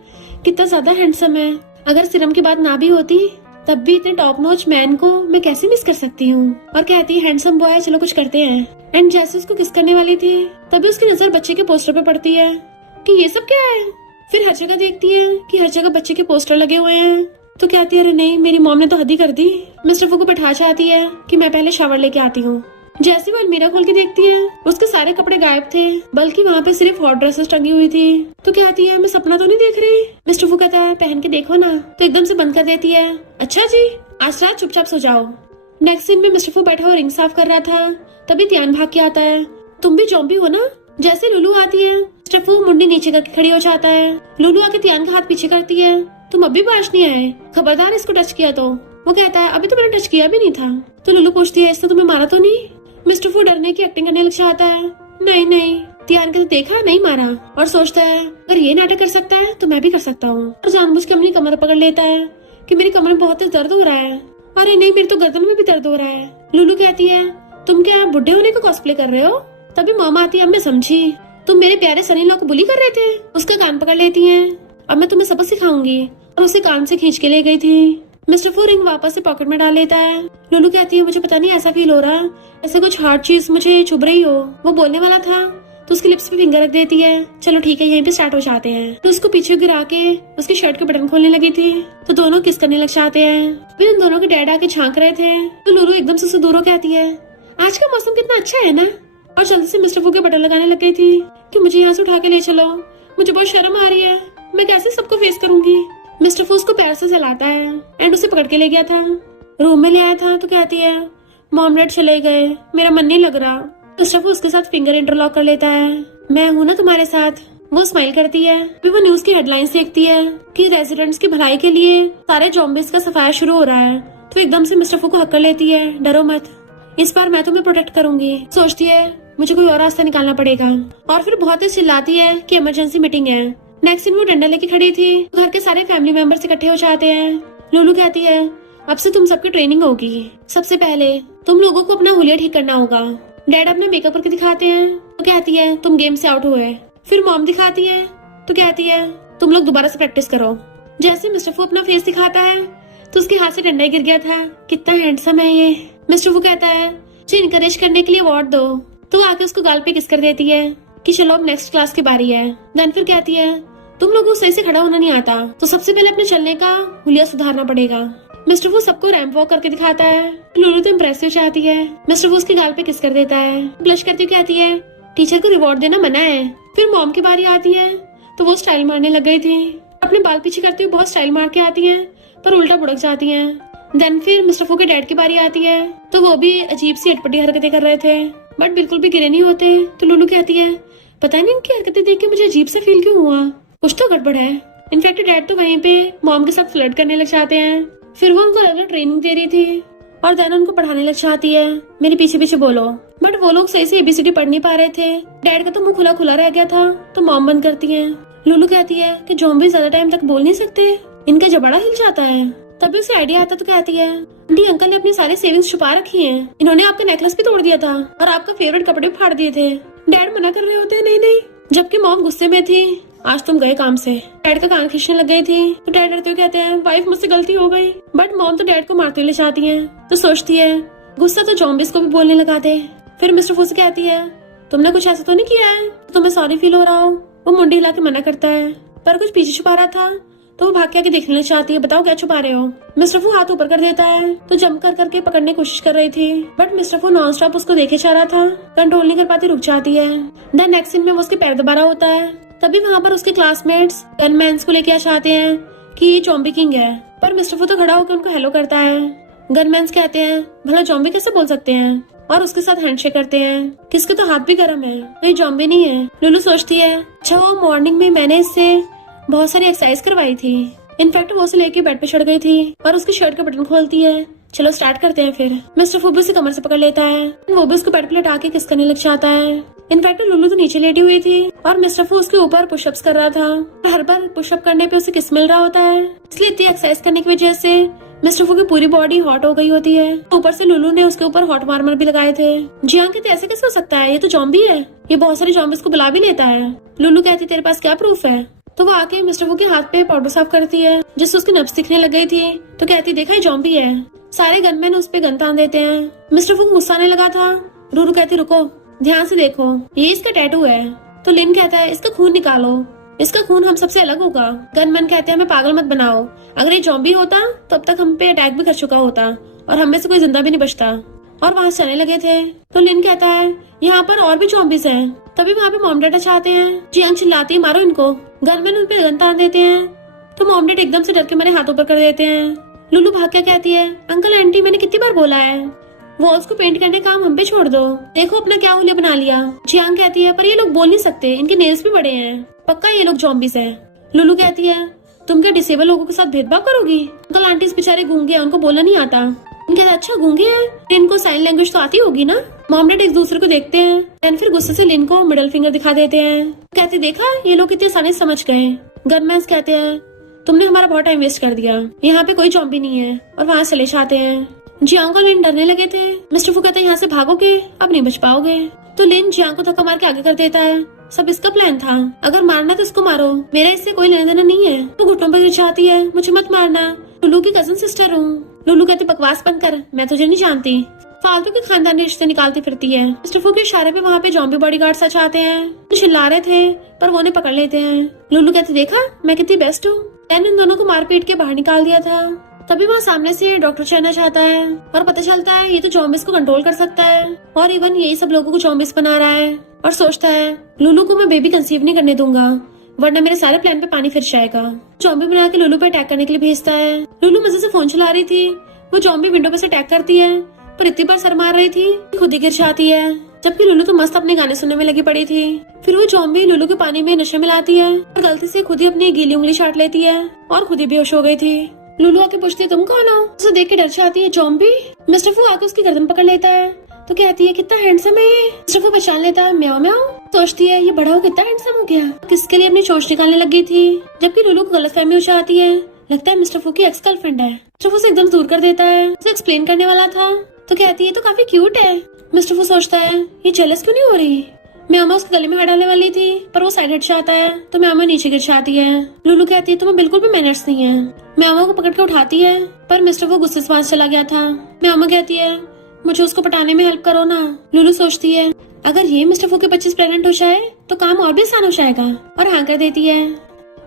कितना ज्यादा हैंडसम है, अगर सीरम की बात ना भी होती तब भी इतने टॉप नॉच मैन को मैं कैसे मिस कर सकती हूँ। और कहती है हैंडसम बॉय चलो कुछ करते हैं। एंड जैसे उसको किस करने वाली थी तभी उसकी नजर बच्चे के पोस्टर पे पड़ती है कि ये सब क्या है। फिर हर जगह देखती है कि हर जगह बच्चे के पोस्टर लगे हुए हैं। तो कहती है अरे नहीं मेरी मॉम ने तो हद ही कर दी। मिस्टर फू को बैठा चाहती है कि मैं पहले शावर लेके आती हूँ। जैसे वो अलमीरा खोल के देखती है उसके सारे कपड़े गायब थे, बल्कि वहाँ पे सिर्फ हॉट ड्रेसेस टंगी हुई थी। तो कहती है मैं सपना तो नहीं देख रही। मिस्टर फू कहता है पहन के देखो ना, तो एकदम से बंद कर देती है। अच्छा जी आज रात चुपचाप सो जाओ। नेक्स्ट सीन में मिस्टर फू बैठा हुआ रिंग साफ कर रहा था, तभी ध्यान भाग के आता है। तुम भी जॉम्बी हो ना। जैसे लुलू आती है मिस्टर फू मुंडी नीचे करके खड़ी हो जाता है। लुलू आके तियान का हाथ पीछे करती है। तुम अभी बाज नहीं आए, खबरदार इसको टच किया तो। वो कहता है अभी तो मैंने टच किया भी नहीं था। तो लुलू पूछती है इसने तुम्हें मारा तो नहीं। मिस्टर फू डरने की एक्टिंग करने लग जाता है। नहीं नहीं। तियान के तो देखा नहीं मारा, और सोचता है अगर ये नाटक कर सकता है तो मैं भी कर सकता हूँ। और जानबूझ के अपनी कमर पकड़ लेता है कि मेरी कमर में बहुत तेज दर्द हो रहा है। अरे नहीं मेरी तो गर्दन में भी दर्द हो रहा है। लुलू कहती है तुम क्या बुढ़े होने का कॉस्प्ले कर रहे हो। तभी मॉम आती है। अब मैं समझी तुम मेरे प्यारे सनी लॉ को बुली कर रहे थे। उसका कान पकड़ लेती है। अब मैं तुम्हें सबक सिखाऊंगी, और उसे कान से खींच के ले गई थी। मिस्टर फू रिंग वापस से पॉकेट में डाल लेता है। लुलू कहती है मुझे पता नहीं ऐसा फील हो रहा, ऐसे कुछ हार्ड चीज मुझे चुभ रही हो। वो बोलने वाला था तो उसकी लिप्स पे फिंगर रख देती है। चलो ठीक है यहीं पे स्टार्ट हो जाते हैं। तो उसको पीछे गिरा के उसकी शर्ट के बटन खोलने लगी थी, तो दोनों किस करने लग जाते हैं। फिर उन दोनों के डैड आके झांक रहे थे, तो लुलू एकदम से दूर कहती है आज का मौसम कितना अच्छा है ना। और जल्दी से मिस्टर फू के बटन लगाने लग गई थी कि मुझे यहाँ से उठा के ले चलो, मुझे बहुत शर्म आ रही है, मैं कैसे सबको फेस करूंगी। मिस्टर फू उसको पैर से चलाता है एंड उसे पकड़ के ले गया था। रूम में ले आया था तो कहती है मॉम डैड चले गए, मेरा मन नहीं लग रहा। मिस्टर फू उसके साथ फिंगर इंटरलॉक कर लेता है। मैं हूँ ना तुम्हारे साथ। वो स्माइल करती है। फिर वो न्यूज की हेडलाइंस देखती है कि रेजिडेंट्स की भलाई के लिए सारे जॉम्बिस का सफाया शुरू हो रहा है। तो एकदम से मिस्टर फू को हक कर लेती है, डरो मत, इस बार मैं तुम्हें प्रोटेक्ट करूंगी। सोचती है मुझे कोई और रास्ता निकालना पड़ेगा, और फिर बहुत ही चिल्लाती है कि इमरजेंसी मीटिंग है। नेक्स्ट दिन वो डंडा लेके खड़ी थी, घर के सारे फैमिली मेंबर्स इकट्ठे हो जाते हैं। लुलू कहती है अब से तुम सबकी ट्रेनिंग होगी, सबसे पहले तुम लोगों को अपना हुलिया ठीक करना होगा। डैड अपना मेकअप करके दिखाते हैं तो कहती है तुम गेम से आउट हुए। फिर मॉम दिखाती है तो कहती है तुम लोग दोबारा से प्रैक्टिस करो। जैसे मिस्टर फू अपना फेस दिखाता है तो उसके हाथ से डंडा ही गिर गया था। कितना हैंडसम है ये। मिस्टर फू कहता है मुझे इनकरेज करने के लिए अवार्ड दो, तो वो आके उसको गाल पे किस कर देती है कि चलो अब नेक्स्ट क्लास की बारी है। देन फिर कहती है तुम लोगों को सही से खड़ा होना नहीं आता, तो सबसे पहले अपने चलने का हुलिया सुधारना पड़ेगा। मिस्टर फू सबको रैंप वॉक करके दिखाता है। लुलू तो इम्प्रेस हो जाती है। मिस्टर फू उसके गाल पे किस कर देता है। ब्लश करती हुई कहती है टीचर को रिवॉर्ड देना मना है। फिर मॉम की बारी आती है तो वो स्टाइल मारने लग गई थी। अपने बाल पीछे करते हुए बहुत स्टाइल मार के आती है पर उल्टा बुड़क जाती है। देन फिर मिस्टर फू के डैड की बारी आती है तो वो भी अजीब सी अटपटी हरकतें कर रहे थे बट बिल्कुल भी गिरे नहीं होते। तो लुलू कहती है पता नहीं इनकी हरकतें देख के मुझे अजीब से फील क्यों हुआ, कुछ तो गड़बड़ है। इनफैक्ट डैड तो वहीं पे मॉम के साथ फ्लर्ट करने लग जाते हैं। फिर वो उनको अलग ट्रेनिंग दे रही थी और देन उनको पढ़ाने लग जाती है मेरे पीछे पीछे बोलो। बट वो लोग सही से एबीसीडी पढ़ नहीं पा रहे थे। डैड का तो मुंह खुला खुला रह गया था तो मॉम बंद करती है। लुलू कहती है कि ज़ॉम्बी ज्यादा टाइम तक बोल नहीं सकते, इनका जबड़ा हिल जाता है। तभी उसे आइडिया आता तो कहती है आंटी अंकल ने अपनी सारी सेविंग्स छुपा रखी हैं। इन्होंने आपका नेकलेस भी तोड़ दिया था और आपका फेवरेट कपड़े भी फाड़ दिए थे। डैड मना कर रहे होते नहीं नहीं, जबकि मॉम गुस्से में थी आज तुम गए काम से। डैड का कान खींचने लग गई थी तो डैड डरते हुए कहते हैं वाइफ मुझसे गलती हो गई। बट मॉम तो डैड को मारते हुए ले जाती है तो सोचती है गुस्सा तो ज़ॉम्बीज को भी बोलने लगा दे। फिर मिस्टर फू से कहती है तुमने कुछ ऐसा तो नहीं किया है, तो तुम्हें सॉरी फील हो रहा हो। वो मुंडी हिला के मना करता है पर कुछ पीछे छुपा रहा था तो वो भाग के आके देखने लग जाती है बताओ क्या छुपा रहे हो। मिस्टर फू हाथ ऊपर कर देता है तो जंप कर करके पकड़ने की कोशिश कर रही थी बट मिस्टर फू नॉन स्टॉप उसको देखे जा रहा था, कंट्रोल नहीं कर पाती रुक जाती है। देन नेक्स्ट सीन में वो उसके पैर दोबारा होता है। तभी वहाँ पर उसके क्लासमेट्स गनमैन्स को लेके आ जाते हैं कि ये ज़ॉम्बी किंग है। पर मिस्टर फू तो खड़ा होकर उनको हेलो करता है। गनमैन्स कहते हैं भला ज़ॉम्बी कैसे बोल सकते हैं और उसके साथ हैंडशेक करते हैं। किसके तो हाथ भी गर्म है तो ये ज़ॉम्बी नहीं है। लुलू सोचती है अच्छा वो मॉर्निंग में मैंने इससे बहुत सारी एक्सरसाइज करवाई थी। इनफैक्ट वो उसे लेके बेड पे चढ़ गई थी और उसकी शर्ट का बटन खोलती है। चलो स्टार्ट करते हैं। फिर मिस्टर फू भी उसे कमर से पकड़ लेता है, वो भी उसको बेड पे लटा के किस करने लग जाता है। इनफैक्ट लुलू तो नीचे लेटी हुई थी और मिस्टर फू उसके ऊपर पुशअप्स कर रहा था। हर बार पुशअप करने पे उसे किस मिल रहा होता है, इसलिए इतनी एक्सरसाइज करने की वजह से मिस्टर फू की पूरी बॉडी हॉट हो गई होती है। ऊपर से लुलू ने उसके ऊपर हॉट वार्मर भी लगाए थे। जियांग कहते ऐसे कैसे हो सकता है, ये तो ज़ॉम्बी है, ये बहुत सारे ज़ॉम्बीज को बुला भी लेता है। लुलू कहती तेरे पास क्या प्रूफ है। तो वो आके मिस्टर फू के हाथ पे पाउडर साफ करती है जिससे उसकी नब्ज दिखने लग गई थी। तो कहती देखा ये ज़ॉम्बी है। सारे गनमैन उस पे गन तान देते हैं। मिस्टर फू गुस्सा आने लगा था। लुलू कहती रुको ध्यान से देखो ये इसका टैटू है। तो लिन कहता है इसका खून निकालो, इसका खून हम सबसे अलग होगा। गनमैन कहते हैं हमें पागल मत बनाओ, अगर ये ज़ॉम्बी होता तो अब तक हम पे अटैक भी कर चुका होता और हम में से कोई जिंदा भी नहीं बचता। और वहाँ चलने लगे थे। तो लिन कहता है यहाँ पर और भी ज़ॉम्बीज हैं। तभी वहाँ पे मॉम डैड चाहते हैं। जियांग चिल्लाती है मारो इनको। गनमैन उन पे गन तान देते हैं तो मॉम डैड एकदम से डर के मेरे हाथ ऊपर कर देते हैं। लुलू भाग के कहती है अंकल आंटी मैंने कितनी बार बोला है वॉल्स को पेंट करने का काम हम पे छोड़ दो, देखो अपना क्या हुलिया बना लिया। जियांग कहती है पर ये लोग बोल नहीं सकते, इनके नेल्स भी बड़े हैं, पक्का ये लोग ज़ॉम्बीज हैं। लुलू कहती है तुम क्या डिसेबल लोगों के साथ भेदभाव करोगी। अंकल आंटी इस बेचारे गूंगे हैं, उनको बोलना नहीं आता। इनके अच्छा गूंगे हैं, इनको साइन लैंग्वेज तो आती होगी ना। मॉम डैड एक दूसरे को देखते हैं एंड फिर गुस्से से लिन को मिडिल फिंगर दिखा देते हैं। कहते देखा ये लोग कितने आसानी से समझ गए। गनमैन्स कहते हैं तुमने हमारा बहुत टाइम वेस्ट कर दिया, यहाँ पे कोई ज़ॉम्बी नहीं है। और वहाँ चले जाते हैं। जियांग और लिन डरने लगे थे। मिस्टर फू कहते हैं यहाँ से भागोगे अब नहीं बच पाओगे। तो लिन जियांग को धक्का मार के आगे कर देता है। सब इसका प्लान था, अगर मारना तो इसको मारो, मेरा इससे कोई लेना देना नहीं है। तो घुटनों पर गिर जाती है मुझे मत मारना, लुलू की कजन सिस्टर हूँ। लुलू कहती बकवास बंद कर, मैं तुझे नहीं जानती, फालतू के खानदानी रिश्ते निकालती फिरती है। मिस्टर फू के इशारे पे वहाँ पे ज़ॉम्बी बॉडीगार्ड्स आ जाते हैं। तो चिल्ला रहे थे पर वो उन्हें पकड़ लेते हैं। लुलू कहती देखा मैं कितनी बेस्ट हूँ, मैंने इन दोनों को मार पीट के बाहर निकाल दिया था। तभी वहाँ सामने से डॉक्टर चैन चाहता है और पता चलता है ये तो ज़ॉम्बीज को कंट्रोल कर सकता है और इवन यही सब लोगों को ज़ॉम्बीज बना रहा है। और सोचता है लुलू को मैं बेबी कंसीव नहीं करने दूंगा वरना मेरे सारे प्लान पे पानी फिर जाएगा। ज़ॉम्बी बना के लुलू पे अटैक करने के लिए भेजता है। लुलू मजे से फोन चला रही थी, वो ज़ॉम्बी विंडो पे से अटैक करती है पर इतनी बार सर मार रही थी खुद ही गिर जाती है, जबकि लुलू तो मस्त अपने गाने सुनने में लगी पड़ी थी। फिर वो ज़ॉम्बी लुलू के पानी में नशा मिलाती है और गलती से खुद ही अपनी गीली उंगली चाट लेती है और खुद ही बेहोश हो गई थी। लुलू आके पूछती है तुम कौन हो। उसे देख के डर जाती है ज़ॉम्बी। मिस्टर फू आके उसकी गर्दन पकड़ लेता है तो कहती है कितना हैंडसम है ये। मिस्टर फू पहचान लेता है म्याओ म्याओ। सोचती है ये बड़ा हो कितना हैंडसम हो गया, किसके लिए अपनी चोंच निकालने लग गई थी। जबकि लुलू को गलतफहमी हो जाती है, लगता है मिस्टर फू की एक्स गर्लफ्रेंड है। मिस्टर फू से एकदम दूर कर देता है, उसे एक्सप्लेन करने वाला था तो कहती है तो काफी क्यूट है। मिस्टर फू सोचता है ये जेलस क्यों नहीं हो रही, म्यामा उसके गले में हाथ डालने वाली थी पर वो साइड हट जाता है तो म्यामा नीचे गिर जाती है। लुलू कहती है तुम्हें बिल्कुल भी मैनर्स नहीं है। म्यामा को पकड़ के उठाती है पर मिस्टर वो गुस्से से पास चला गया था। म्यामा कहती है मुझे उसको पटाने में हेल्प करो ना। लुलू सोचती है अगर ये मिस्टर फू के 25 प्रेग्नेंट हो जाए तो काम और भी आसान हो जाएगा और हाँ कर देती है।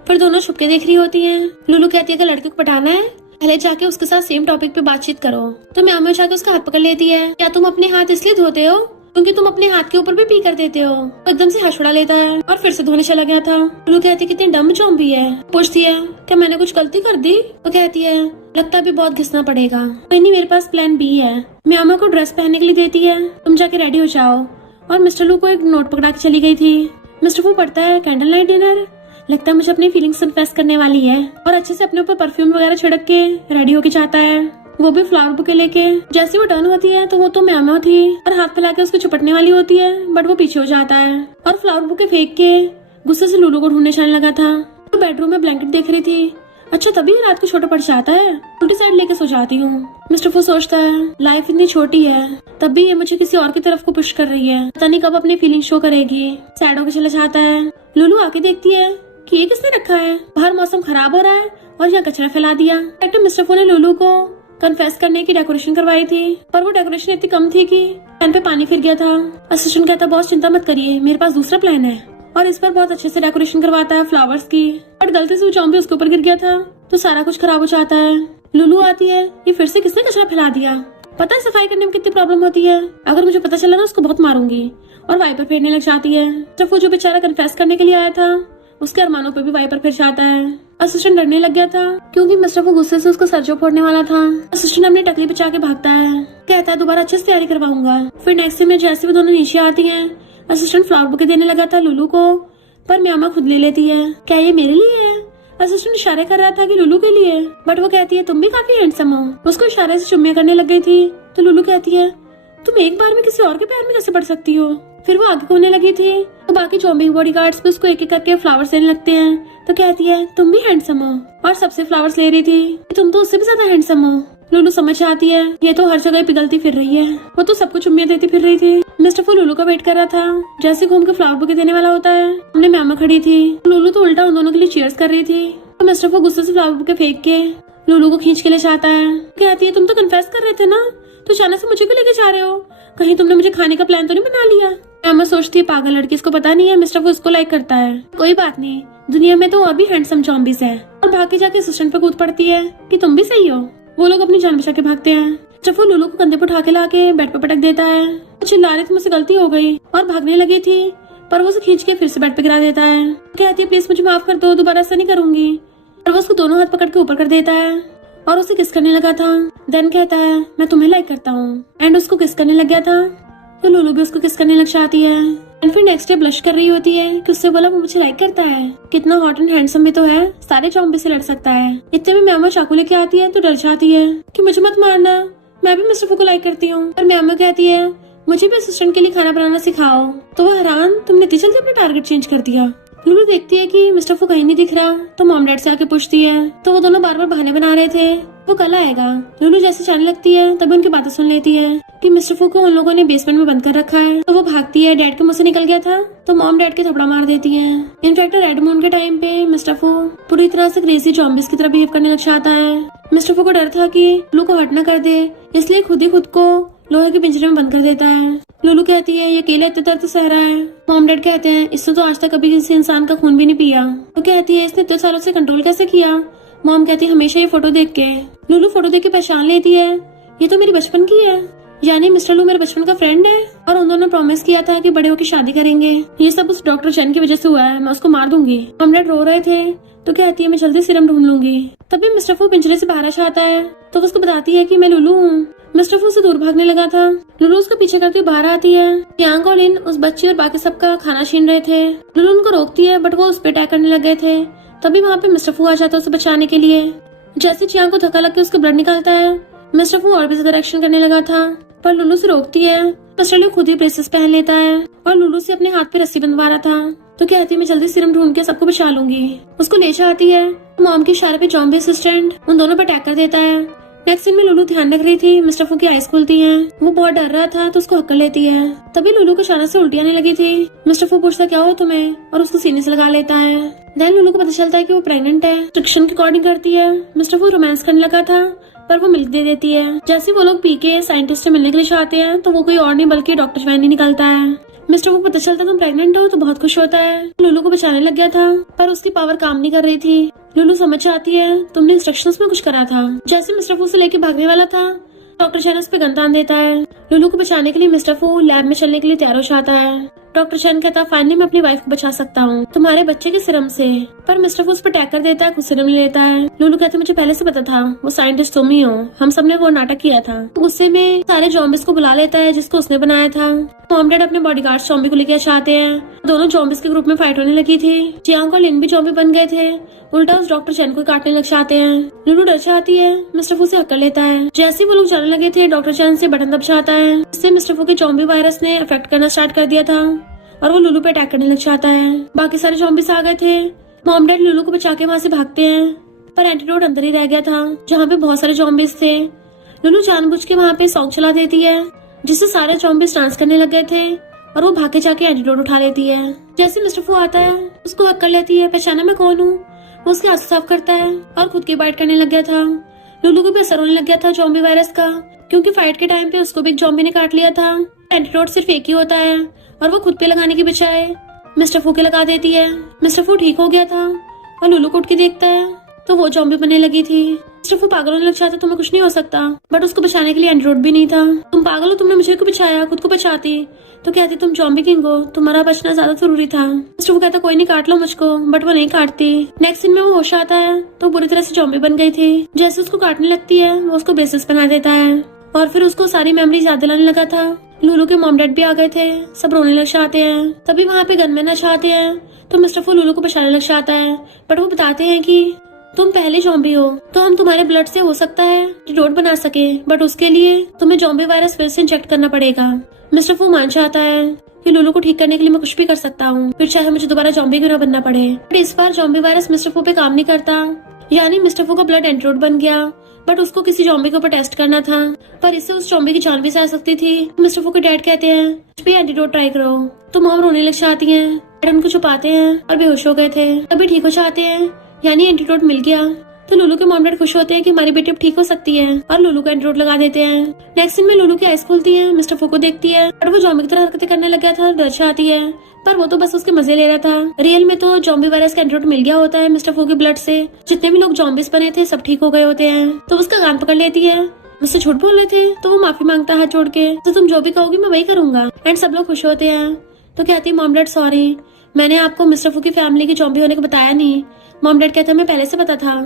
फिर दोनों छुपके देख रही होती हैं। लुलू कहती है अगर लड़के को पटाना है पहले जाके उसके साथ सेम टॉपिक पे बातचीत करो। तो म्यामा जाके उसका हाथ पकड़ लेती है। क्या तुम अपने हाथ इसलिए धोते हो क्योंकि तुम अपने हाथ के ऊपर भी पी कर देते हो। वो एकदम से हाथ छुड़ा लेता है और फिर से धोने चला गया था। लुलू कहती है कितनी डम ज़ॉम्बी है। पूछती है क्या मैंने कुछ गलती कर दी। वो कहती है लगता भी बहुत घिसना पड़ेगा। नहीं मेरे पास प्लान बी है। म्यामा को ड्रेस पहनने के लिए देती है तुम जाके रेडी हो जाओ। और मिस्टर लू को एक नोट पकड़ा के चली गई थी। मिस्टर फू पढ़ता है कैंडल लाइट डिनर। लगता है मुझे अपनी फीलिंग्स कन्फेस करने वाली है और अच्छे से अपने ऊपर परफ्यूम वगैरह छिड़क के रेडी होके जाता है। वो भी फ्लावर बुके लेके। जैसे वो टर्न होती है तो वो तो म्यामा थी और हाथ फैला के उसको चुपटने वाली होती है बट वो पीछे हो जाता है और फ्लावर बुके फेंक के गुस्से से लुलू को ढूंढने चलने लगा था। तो बेडरूम में ब्लैंकेट देख रही थी। अच्छा तभी रात को छोटा पड़ जाता है। उल्टी साइड लेके सो जाती हूँ। मिस्टर फू सोचता है लाइफ इतनी छोटी है तब भी ये मुझे किसी और की तरफ को पुश कर रही है। पता नहीं कब अपनी फीलिंग शो करेगी। सैड होकर चला जाता है। लुलू आके देखती है कि ये किसने रखा है। बाहर मौसम खराब हो रहा है और यहाँ कचरा फैला दिया। एक्टर मिस्टर फू ने लुलू को कन्फेस करने की डेकोरेशन करवाई थी पर वो डेकोरेशन इतनी कम थी कि पैन पे पानी फिर गया था। असिस्टेंट कहता बॉस चिंता मत करिए मेरे पास दूसरा प्लान है और इस पर बहुत अच्छे से डेकोरेशन करवाता है फ्लावर्स की। बट गलती से वो ज़ॉम्बी उसके ऊपर गिर गया था तो सारा कुछ खराब हो जाता है। लुलू आती है ये फिर से किसने कचरा फैला दिया। पता है सफाई करने में कितनी प्रॉब्लम होती है। अगर मुझे पता चला ना उसको बहुत मारूंगी। और वाइपर फेरने लग जाती है। जब वो जो बेचारा कन्फेस करने के लिए आया था उसके अरमानों पे भी वाइपर फिर जाता है। असिस्टेंट डरने लग गया था क्योंकि मिस्टर को गुस्से से उसका सर जो फोड़ने वाला था। असिस्टेंट अपनी टकली बचा के भागता है। कहता है दोबारा अच्छे से तैयारी करवाऊंगा। फिर नेक्स्ट डे में जैसे वो दोनों नीचे आती हैं असिस्टेंट फ्लावर बुके देने लगा था लुलू को पर म्यामा खुद ले लेती है। क्या ये मेरे लिए है। असिस्टेंट इशारे कर रहा था कि लुलू के लिए बट वो कहती है तुम भी काफी हैंडसम हो। उसको इशारे से चुम्मियां करने लग गई थी तो लुलू कहती है तुम एक बार में किसी और के पैर में कैसे पड़ सकती हो। फिर वो आगे होने लगी थी तो बाकी ज़ॉम्बी बॉडीगार्ड्स भी उसको एक एक करके फ्लावर्स देने लगते हैं। तो कहती है तुम भी हैंडसम हो और सबसे फ्लावर्स ले रही थी। तुम तो उससे भी ज्यादा हैंडसम हो। लुलू समझ आती है ये तो हर जगह पिघलती फिर रही है। वो तो सबको चुम्मियां देती फिर रही थी। मिस्टर फू लुलू का वेट कर रहा था। जैसे घूम के फ्लावर बुके देने वाला होता है हमने म्यामा खड़ी थी। लुलू तो उल्टा उन दोनों के लिए चीयर्स कर रही थी। तो मिस्टर फू गुस्से से फ्लावर बुके फेंक के लुलू को खींच के ले जाता है। कहती है तुम तो कन्फेस कर रहे थे ना तो अचानक से मुझे क्यों लेके जा रहे हो। कहीं तुमने मुझे खाने का प्लान तो नहीं बना लिया। म्यामा सोचती है पागल लड़की इसको पता नहीं है मिस्टर फू इसको लाइक करता है। कोई बात नहीं दुनिया में तो और भी हैंडसम ज़ॉम्बीज है। और भाग के जाके असिस्टेंट पे कूद पड़ती है कि तुम भी सही हो। वो लोग अपनी जान बचा के भागते हैं। जब वो लुलू को कंधे पर उठा के लाके बेड पे पटक देता है। वो चिल्ला रही थी मुझसे गलती हो गई और भागने लगी थी पर वो उसे खींच के फिर से बेड पे गिरा देता है। कहती है प्लीज मुझे माफ कर दो दोबारा ऐसा नहीं करूंगी। और वो उसको दोनों हाथ पकड़ के ऊपर कर देता है और उसे किस करने लगा था। देन कहता है मैं तुम्हें लाइक करता हूँ एंड उसको किस करने लग गया था तो लुलू भी उसको किस करने लग जाती है। एंड फिर नेक्स्ट डे ब्लश कर रही होती है कि उससे बोला वो मुझे लाइक करता है। कितना हॉट एंड हैंडसम भी तो है सारे ज़ॉम्बी से लड़ सकता है। इतने में म्यामा चाकू लेके आती है तो डर जाती है कि मुझे मत मारना मैं भी मिस्टर फू को लाइक करती हूँ। और म्यामा कहती है मुझे भी असिस्टेंट के लिए खाना बनाना सिखाओ। तो वो हैरान तुमने इतनी जल्दी अपना टारगेट चेंज कर दिया। लुलू देखती है कि मिस्टर फू कहीं नहीं दिख रहा तो मॉम डैड से आके पूछती है तो वो दोनों बार बार बहाने बना रहे थे वो कल आएगा। लुलू जैसे जाने लगती है तभी उनकी बातें सुन लेती है कि मिस्टर फू को उन लोगों ने बेसमेंट में बंद कर रखा है। तो वो भागती है डैड के मुंह से निकल गया था तो मॉम डैड के थपड़ा मार देती है। इनफैक्ट रेड मून के टाइम पे मिस्टर फू पूरी तरह से क्रेजी ज़ॉम्बीज की तरह बिहेव करने लग जाता है। मिस्टर फू को डर था कि लुलू को हर्ट न कर दे इसलिए खुद ही खुद को लोहे के पिंजरे में बंद कर देता है। लुलू कहती है ये अकेले इतने दर्द सह रहा है। मॉम डैड कहते हैं इसने तो आज तक कभी किसी इंसान का खून भी नहीं पिया। वो कहती है इसने इतने सालों से कंट्रोल कैसे किया। मॉम कहती है हमेशा ये फोटो देख के। लुलू फोटो देख के पहचान लेती है ये तो मेरी बचपन की है यानी मिस्टर लू मेरे बचपन का फ्रेंड है और उन दोनों ने प्रॉमिस किया था कि बड़े होकर शादी करेंगे। ये सब उस डॉक्टर चैन की वजह से हुआ है मैं उसको मार दूंगी। मॉम डैड रो रहे थे तो कहती है मैं जल्दी सीरम ढूंढ लूंगी। तभी मिस्टर फू पिंजरे से बाहर आता है तो वो उसको बताती है कि मैं लुलू हूँ। मिस्टर फू से दूर भागने लगा था। लुलू उसका पीछे करते हुए बाहर आती है। यांग और लिन उस बच्ची और बाकी सबका खाना छीन रहे थे। लुलू उनको रोकती है बट वो उस पर अटैक करने लग गए थे। तभी वहाँ पे मिस्टर फू आ जाता है उसे बचाने के लिए। जैसे चियांग को धक्का लग के उसका ब्लड निकालता है मिस्टर फू और भी ज्यादा रिएक्शन करने लगा था पर लुलू से रोकती है। मिस्टर लू खुद ही ब्रेसेस पहन लेता है और लुलू से अपने हाथ पे रस्सी बंधवा रहा था तो कहती है मैं जल्दी सीरम ढूंढ के सबको बचा लूंगी। उसको ले जाती है। मॉम के इशारे पे ज़ॉम्बी असिस्टेंट उन दोनों पर अटैक कर देता है। नेक्स्ट सीन में लुलू ध्यान रख रही थी, मिस्टर फू की आईज खुलती हैं। वो बहुत डर रहा था तो उसको हक्कर लेती है। तभी लुलू को अचानक से उल्टी आने लगी थी। मिस्टर फू पूछता क्या हो तुम्हें और उसको सीने से लगा लेता है। देन लुलू को पता चलता है कि वो प्रेग्नेंट है। इंस्ट्रक्शन के अकॉर्डिंग करती है। मिस्टर फू रोमांस करने लगा था पर वो मिल्क दे देती है। जैसे वो लोग पी के साइंटिस्ट से मिलने के लिए चाहते हैं तो वो कोई और नहीं बल्कि डॉक्टर वैनी निकलता है। मिस्टर को पता चलता तुम प्रेग्नेंट हो तो बहुत खुश होता है। लुलू को बचाने लग गया था पर उसकी पावर काम नहीं कर रही थी। लुलू समझ जाती है तुमने इंस्ट्रक्शंस में कुछ करा था। जैसे मिस्टर फू से लेके भागने वाला था डॉक्टर चैन उस पे गन तान देता है। लुलू को बचाने के लिए मिस्टर फू लैब में चलने के लिए तैयार हो जाता है। डॉक्टर चैन कहता है फाइनली मैं अपनी वाइफ को बचा सकता हूँ तुम्हारे बच्चे के सिरम से। पर मिस्टर फू उस पर अटैक कर देता है, खुद सिरम ले लेता है। लुलू कहते मुझे पहले से पता था वो साइंटिस्ट तुम ही हो, हम सबने वो नाटक किया था। गुस्से में सारे जॉम्बिस को बुला लेता है जिसको उसने बनाया था। मॉम डैड अपने बॉडीगार्ड जॉम्बी को लेकर चाहते हैं। दोनों जॉम्बिस के ग्रुप में फाइट होने लगी थी। जियांग और लिन भी जॉम्बी बन गए थे। उल्टा उस डॉक्टर चैन को काटने लग जाते हैं। लुलू डर जाती है, मिस्टर फू से हक्कर लेता है। जैसे वो लोग जाने लगे थे डॉक्टर चैन से बटन दब जाता है। इससे मिस्टर फू के जॉम्बी वायरस ने अफेक्ट करना स्टार्ट कर दिया था और वो लुलू पे अटैक करने लग जाता है। बाकी सारे जॉम्बिस आ गए थे। मॉम डैड लुलू को बचा के वहाँ से भागते हैं पर एंटीडोट अंदर ही रह गया था जहाँ पे बहुत सारे जॉम्बिस थे। लुलू जानबूझ के वहाँ पे सॉन्ग चला देती है जिससे सारे जॉम्बिस डांस करने लग गए थे और वो भाग के जाके एंटीडोट उठा लेती है। जैसे मिस्टर फू आता है उसको हक कर लेती है, पहचाना मैं कौन हूँ। वो उसके आंसू साफ करता है और खुद की बाइट करने लग गया था। लुलू को भी असर होने लग गया था जॉम्बी वायरस का, क्योंकि फाइट के टाइम पे उसको भी एक जॉम्बी ने काट लिया था। एंटीडोट सिर्फ एक ही होता है और वो खुद पे लगाने की बजाय मिस्टर फू के लगा देती है। मिस्टर फू ठीक हो गया था और लुलू को उठ के देखता है तो वो जॉम्बी बनने लगी थी। मिस्टर फू पागल होने लग जाता तुम्हें कुछ नहीं हो सकता, बट उसको बचाने के लिए एंटीडोट भी नहीं था। तुम पागल हो, तुमने मुझे क्यों बचाया, खुद को बचाती तो कहती तुम जॉम्बी किंग हो, तुम्हारा बचना ज्यादा जरूरी था। मिस्टर फू कहता कोई नहीं काट लो मुझको, बट वो नहीं काटती। नेक्स्ट सीन में वो होश आता है तो बुरी तरह से जॉम्बी बन गई थी। जैसे उसको काटने लगती है वो उसको बेसिस बना देता है और फिर उसको सारी मेमोरीज याद दिलाने लगा था। लुलू के मॉम डैड भी आ गए थे, सब रोने लग जाते हैं। तभी वहाँ पे गनमैन आ जाते हैं तो मिस्टर फू लुलू को बचाने लग जाता है, बट वो बताते हैं कि तुम पहले जॉम्बी हो तो हम तुम्हारे ब्लड से हो सकता है एंटीडोट बना सके, बट उसके लिए तुम्हें जॉम्बी वायरस फिर से इंजेक्ट करना पड़ेगा। मिस्टर फू मान जाता है कि लुलू को ठीक करने के लिए मैं कुछ भी कर सकता हूँ, फिर चाहे मुझे दोबारा जॉम्बी क्यों ना बनना पड़े। बट इस बार जॉम्बी वायरस मिस्टर फू पे काम नहीं करता, यानी मिस्टर फू का ब्लड एंटीडोट बन गया, बट उसको किसी जॉम्बी के ऊपर टेस्ट करना था, पर इससे उस जॉम्बी की जान भी जा सकती थी। मिस्टर फू के डैड कहते हैं कुछ भी एंटीडोट ट्राई करो, तो मॉम रोने लग जाती है। डैड उनको छुपाते हैं और बेहोश हो गए थे, तभी ठीक हो जाते हैं, यानी एंटीडोट मिल गया। तो लुलू के मॉम डैड खुश होते हैं कि हमारी बेटी अब ठीक हो सकती है और लुलू को एंटीडोट लगा देते हैं। नेक्स्ट सीन में लुलू की आइज खुलती है, मिस्टर फू को देखती है और वो जॉम्बी की तरह हरकतें करने लग गया था, डर जाती है, पर वो तो बस उसके मजे ले रहा था। रियल में तो जॉम्बी वायरस का एंटीडोट मिल गया होता है मिस्टर फू के ब्लड से। जितने भी लोग जॉम्बिस बने थे सब ठीक हो गए होते हैं। तो उसका कान पकड़ लेती है, मुझसे झूठ बोल रहे थे, तो वो माफी मांगता है हाथ जोड़ के, तो तुम जो भी कहोगी मैं वही करूंगा। एंड सब लोग खुश होते हैं। तो कहती है मॉम डैड सॉरी, मैंने आपको मिस्टर फू की फैमिली की जॉम्बी होने को बताया नहीं। मॉम डैड कहता है मैं पहले से पता था।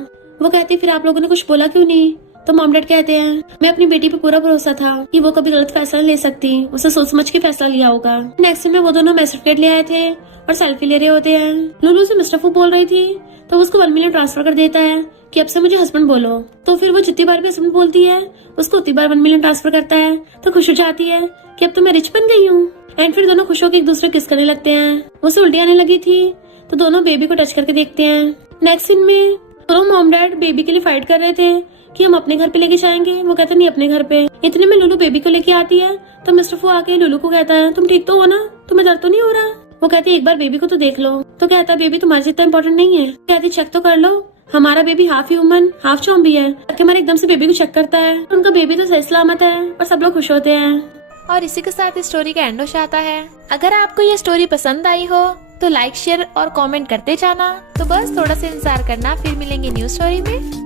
वो कहती है फिर आप लोगों ने कुछ बोला क्यों नहीं। तो मॉम डैड कहते हैं मैं अपनी बेटी पे पूरा भरोसा था कि वो कभी गलत फैसला ले सकती, उसे सोच समझ के फैसला लिया होगा। नेक्स्ट में वो दोनों मैसेज ले आए थे और सेल्फी ले रहे होते हैं। लुलू से मिस्टर फू बोल रही थी तो उसको 1 मिलियन ट्रांसफर कर देता है कि अब से मुझे हस्बैंड बोलो। तो फिर वो जितनी बार भी हस्बैंड बोलती है उसको उतनी बार 1 मिलियन ट्रांसफर करता है, तो खुश हो जाती है कि अब तो मैं रिच बन गई हूँ। एंड फिर दोनों खुश होकर एक दूसरे किस करने लगते हैं। उसे उल्टी आने लगी थी तो दोनों बेबी को टच करके देखते हैं। नेक्स्ट सीन में दोनों मॉम डैड बेबी के लिए फाइट कर रहे थे कि हम अपने घर पे लेके जाएंगे। वो कहते नहीं अपने घर पे। इतने में लुलू बेबी को लेके आती है तो मिस्टर फू आके लुलू को कहता है तुम ठीक तो हो ना, तुम्हें दर्द तो नहीं हो रहा। वो कहती है एक बार बेबी को तो देख लो। तो कहता है बेबी तुम्हारे जितना इम्पोर्टेंट नहीं है। कहती चेक तो कर लो, हमारा baby half human half zombie है। हमारे एकदम से बेबी को चेक करता है, उनका बेबी तो सही सलामत है और सब लोग खुश होते हैं। और इसी के साथ इस स्टोरी का एंड हो जाता है। अगर आपको ये स्टोरी पसंद आई हो तो लाइक शेयर और कमेंट करते जाना। तो बस थोड़ा सा इंतजार करना, फिर मिलेंगे न्यू स्टोरी में।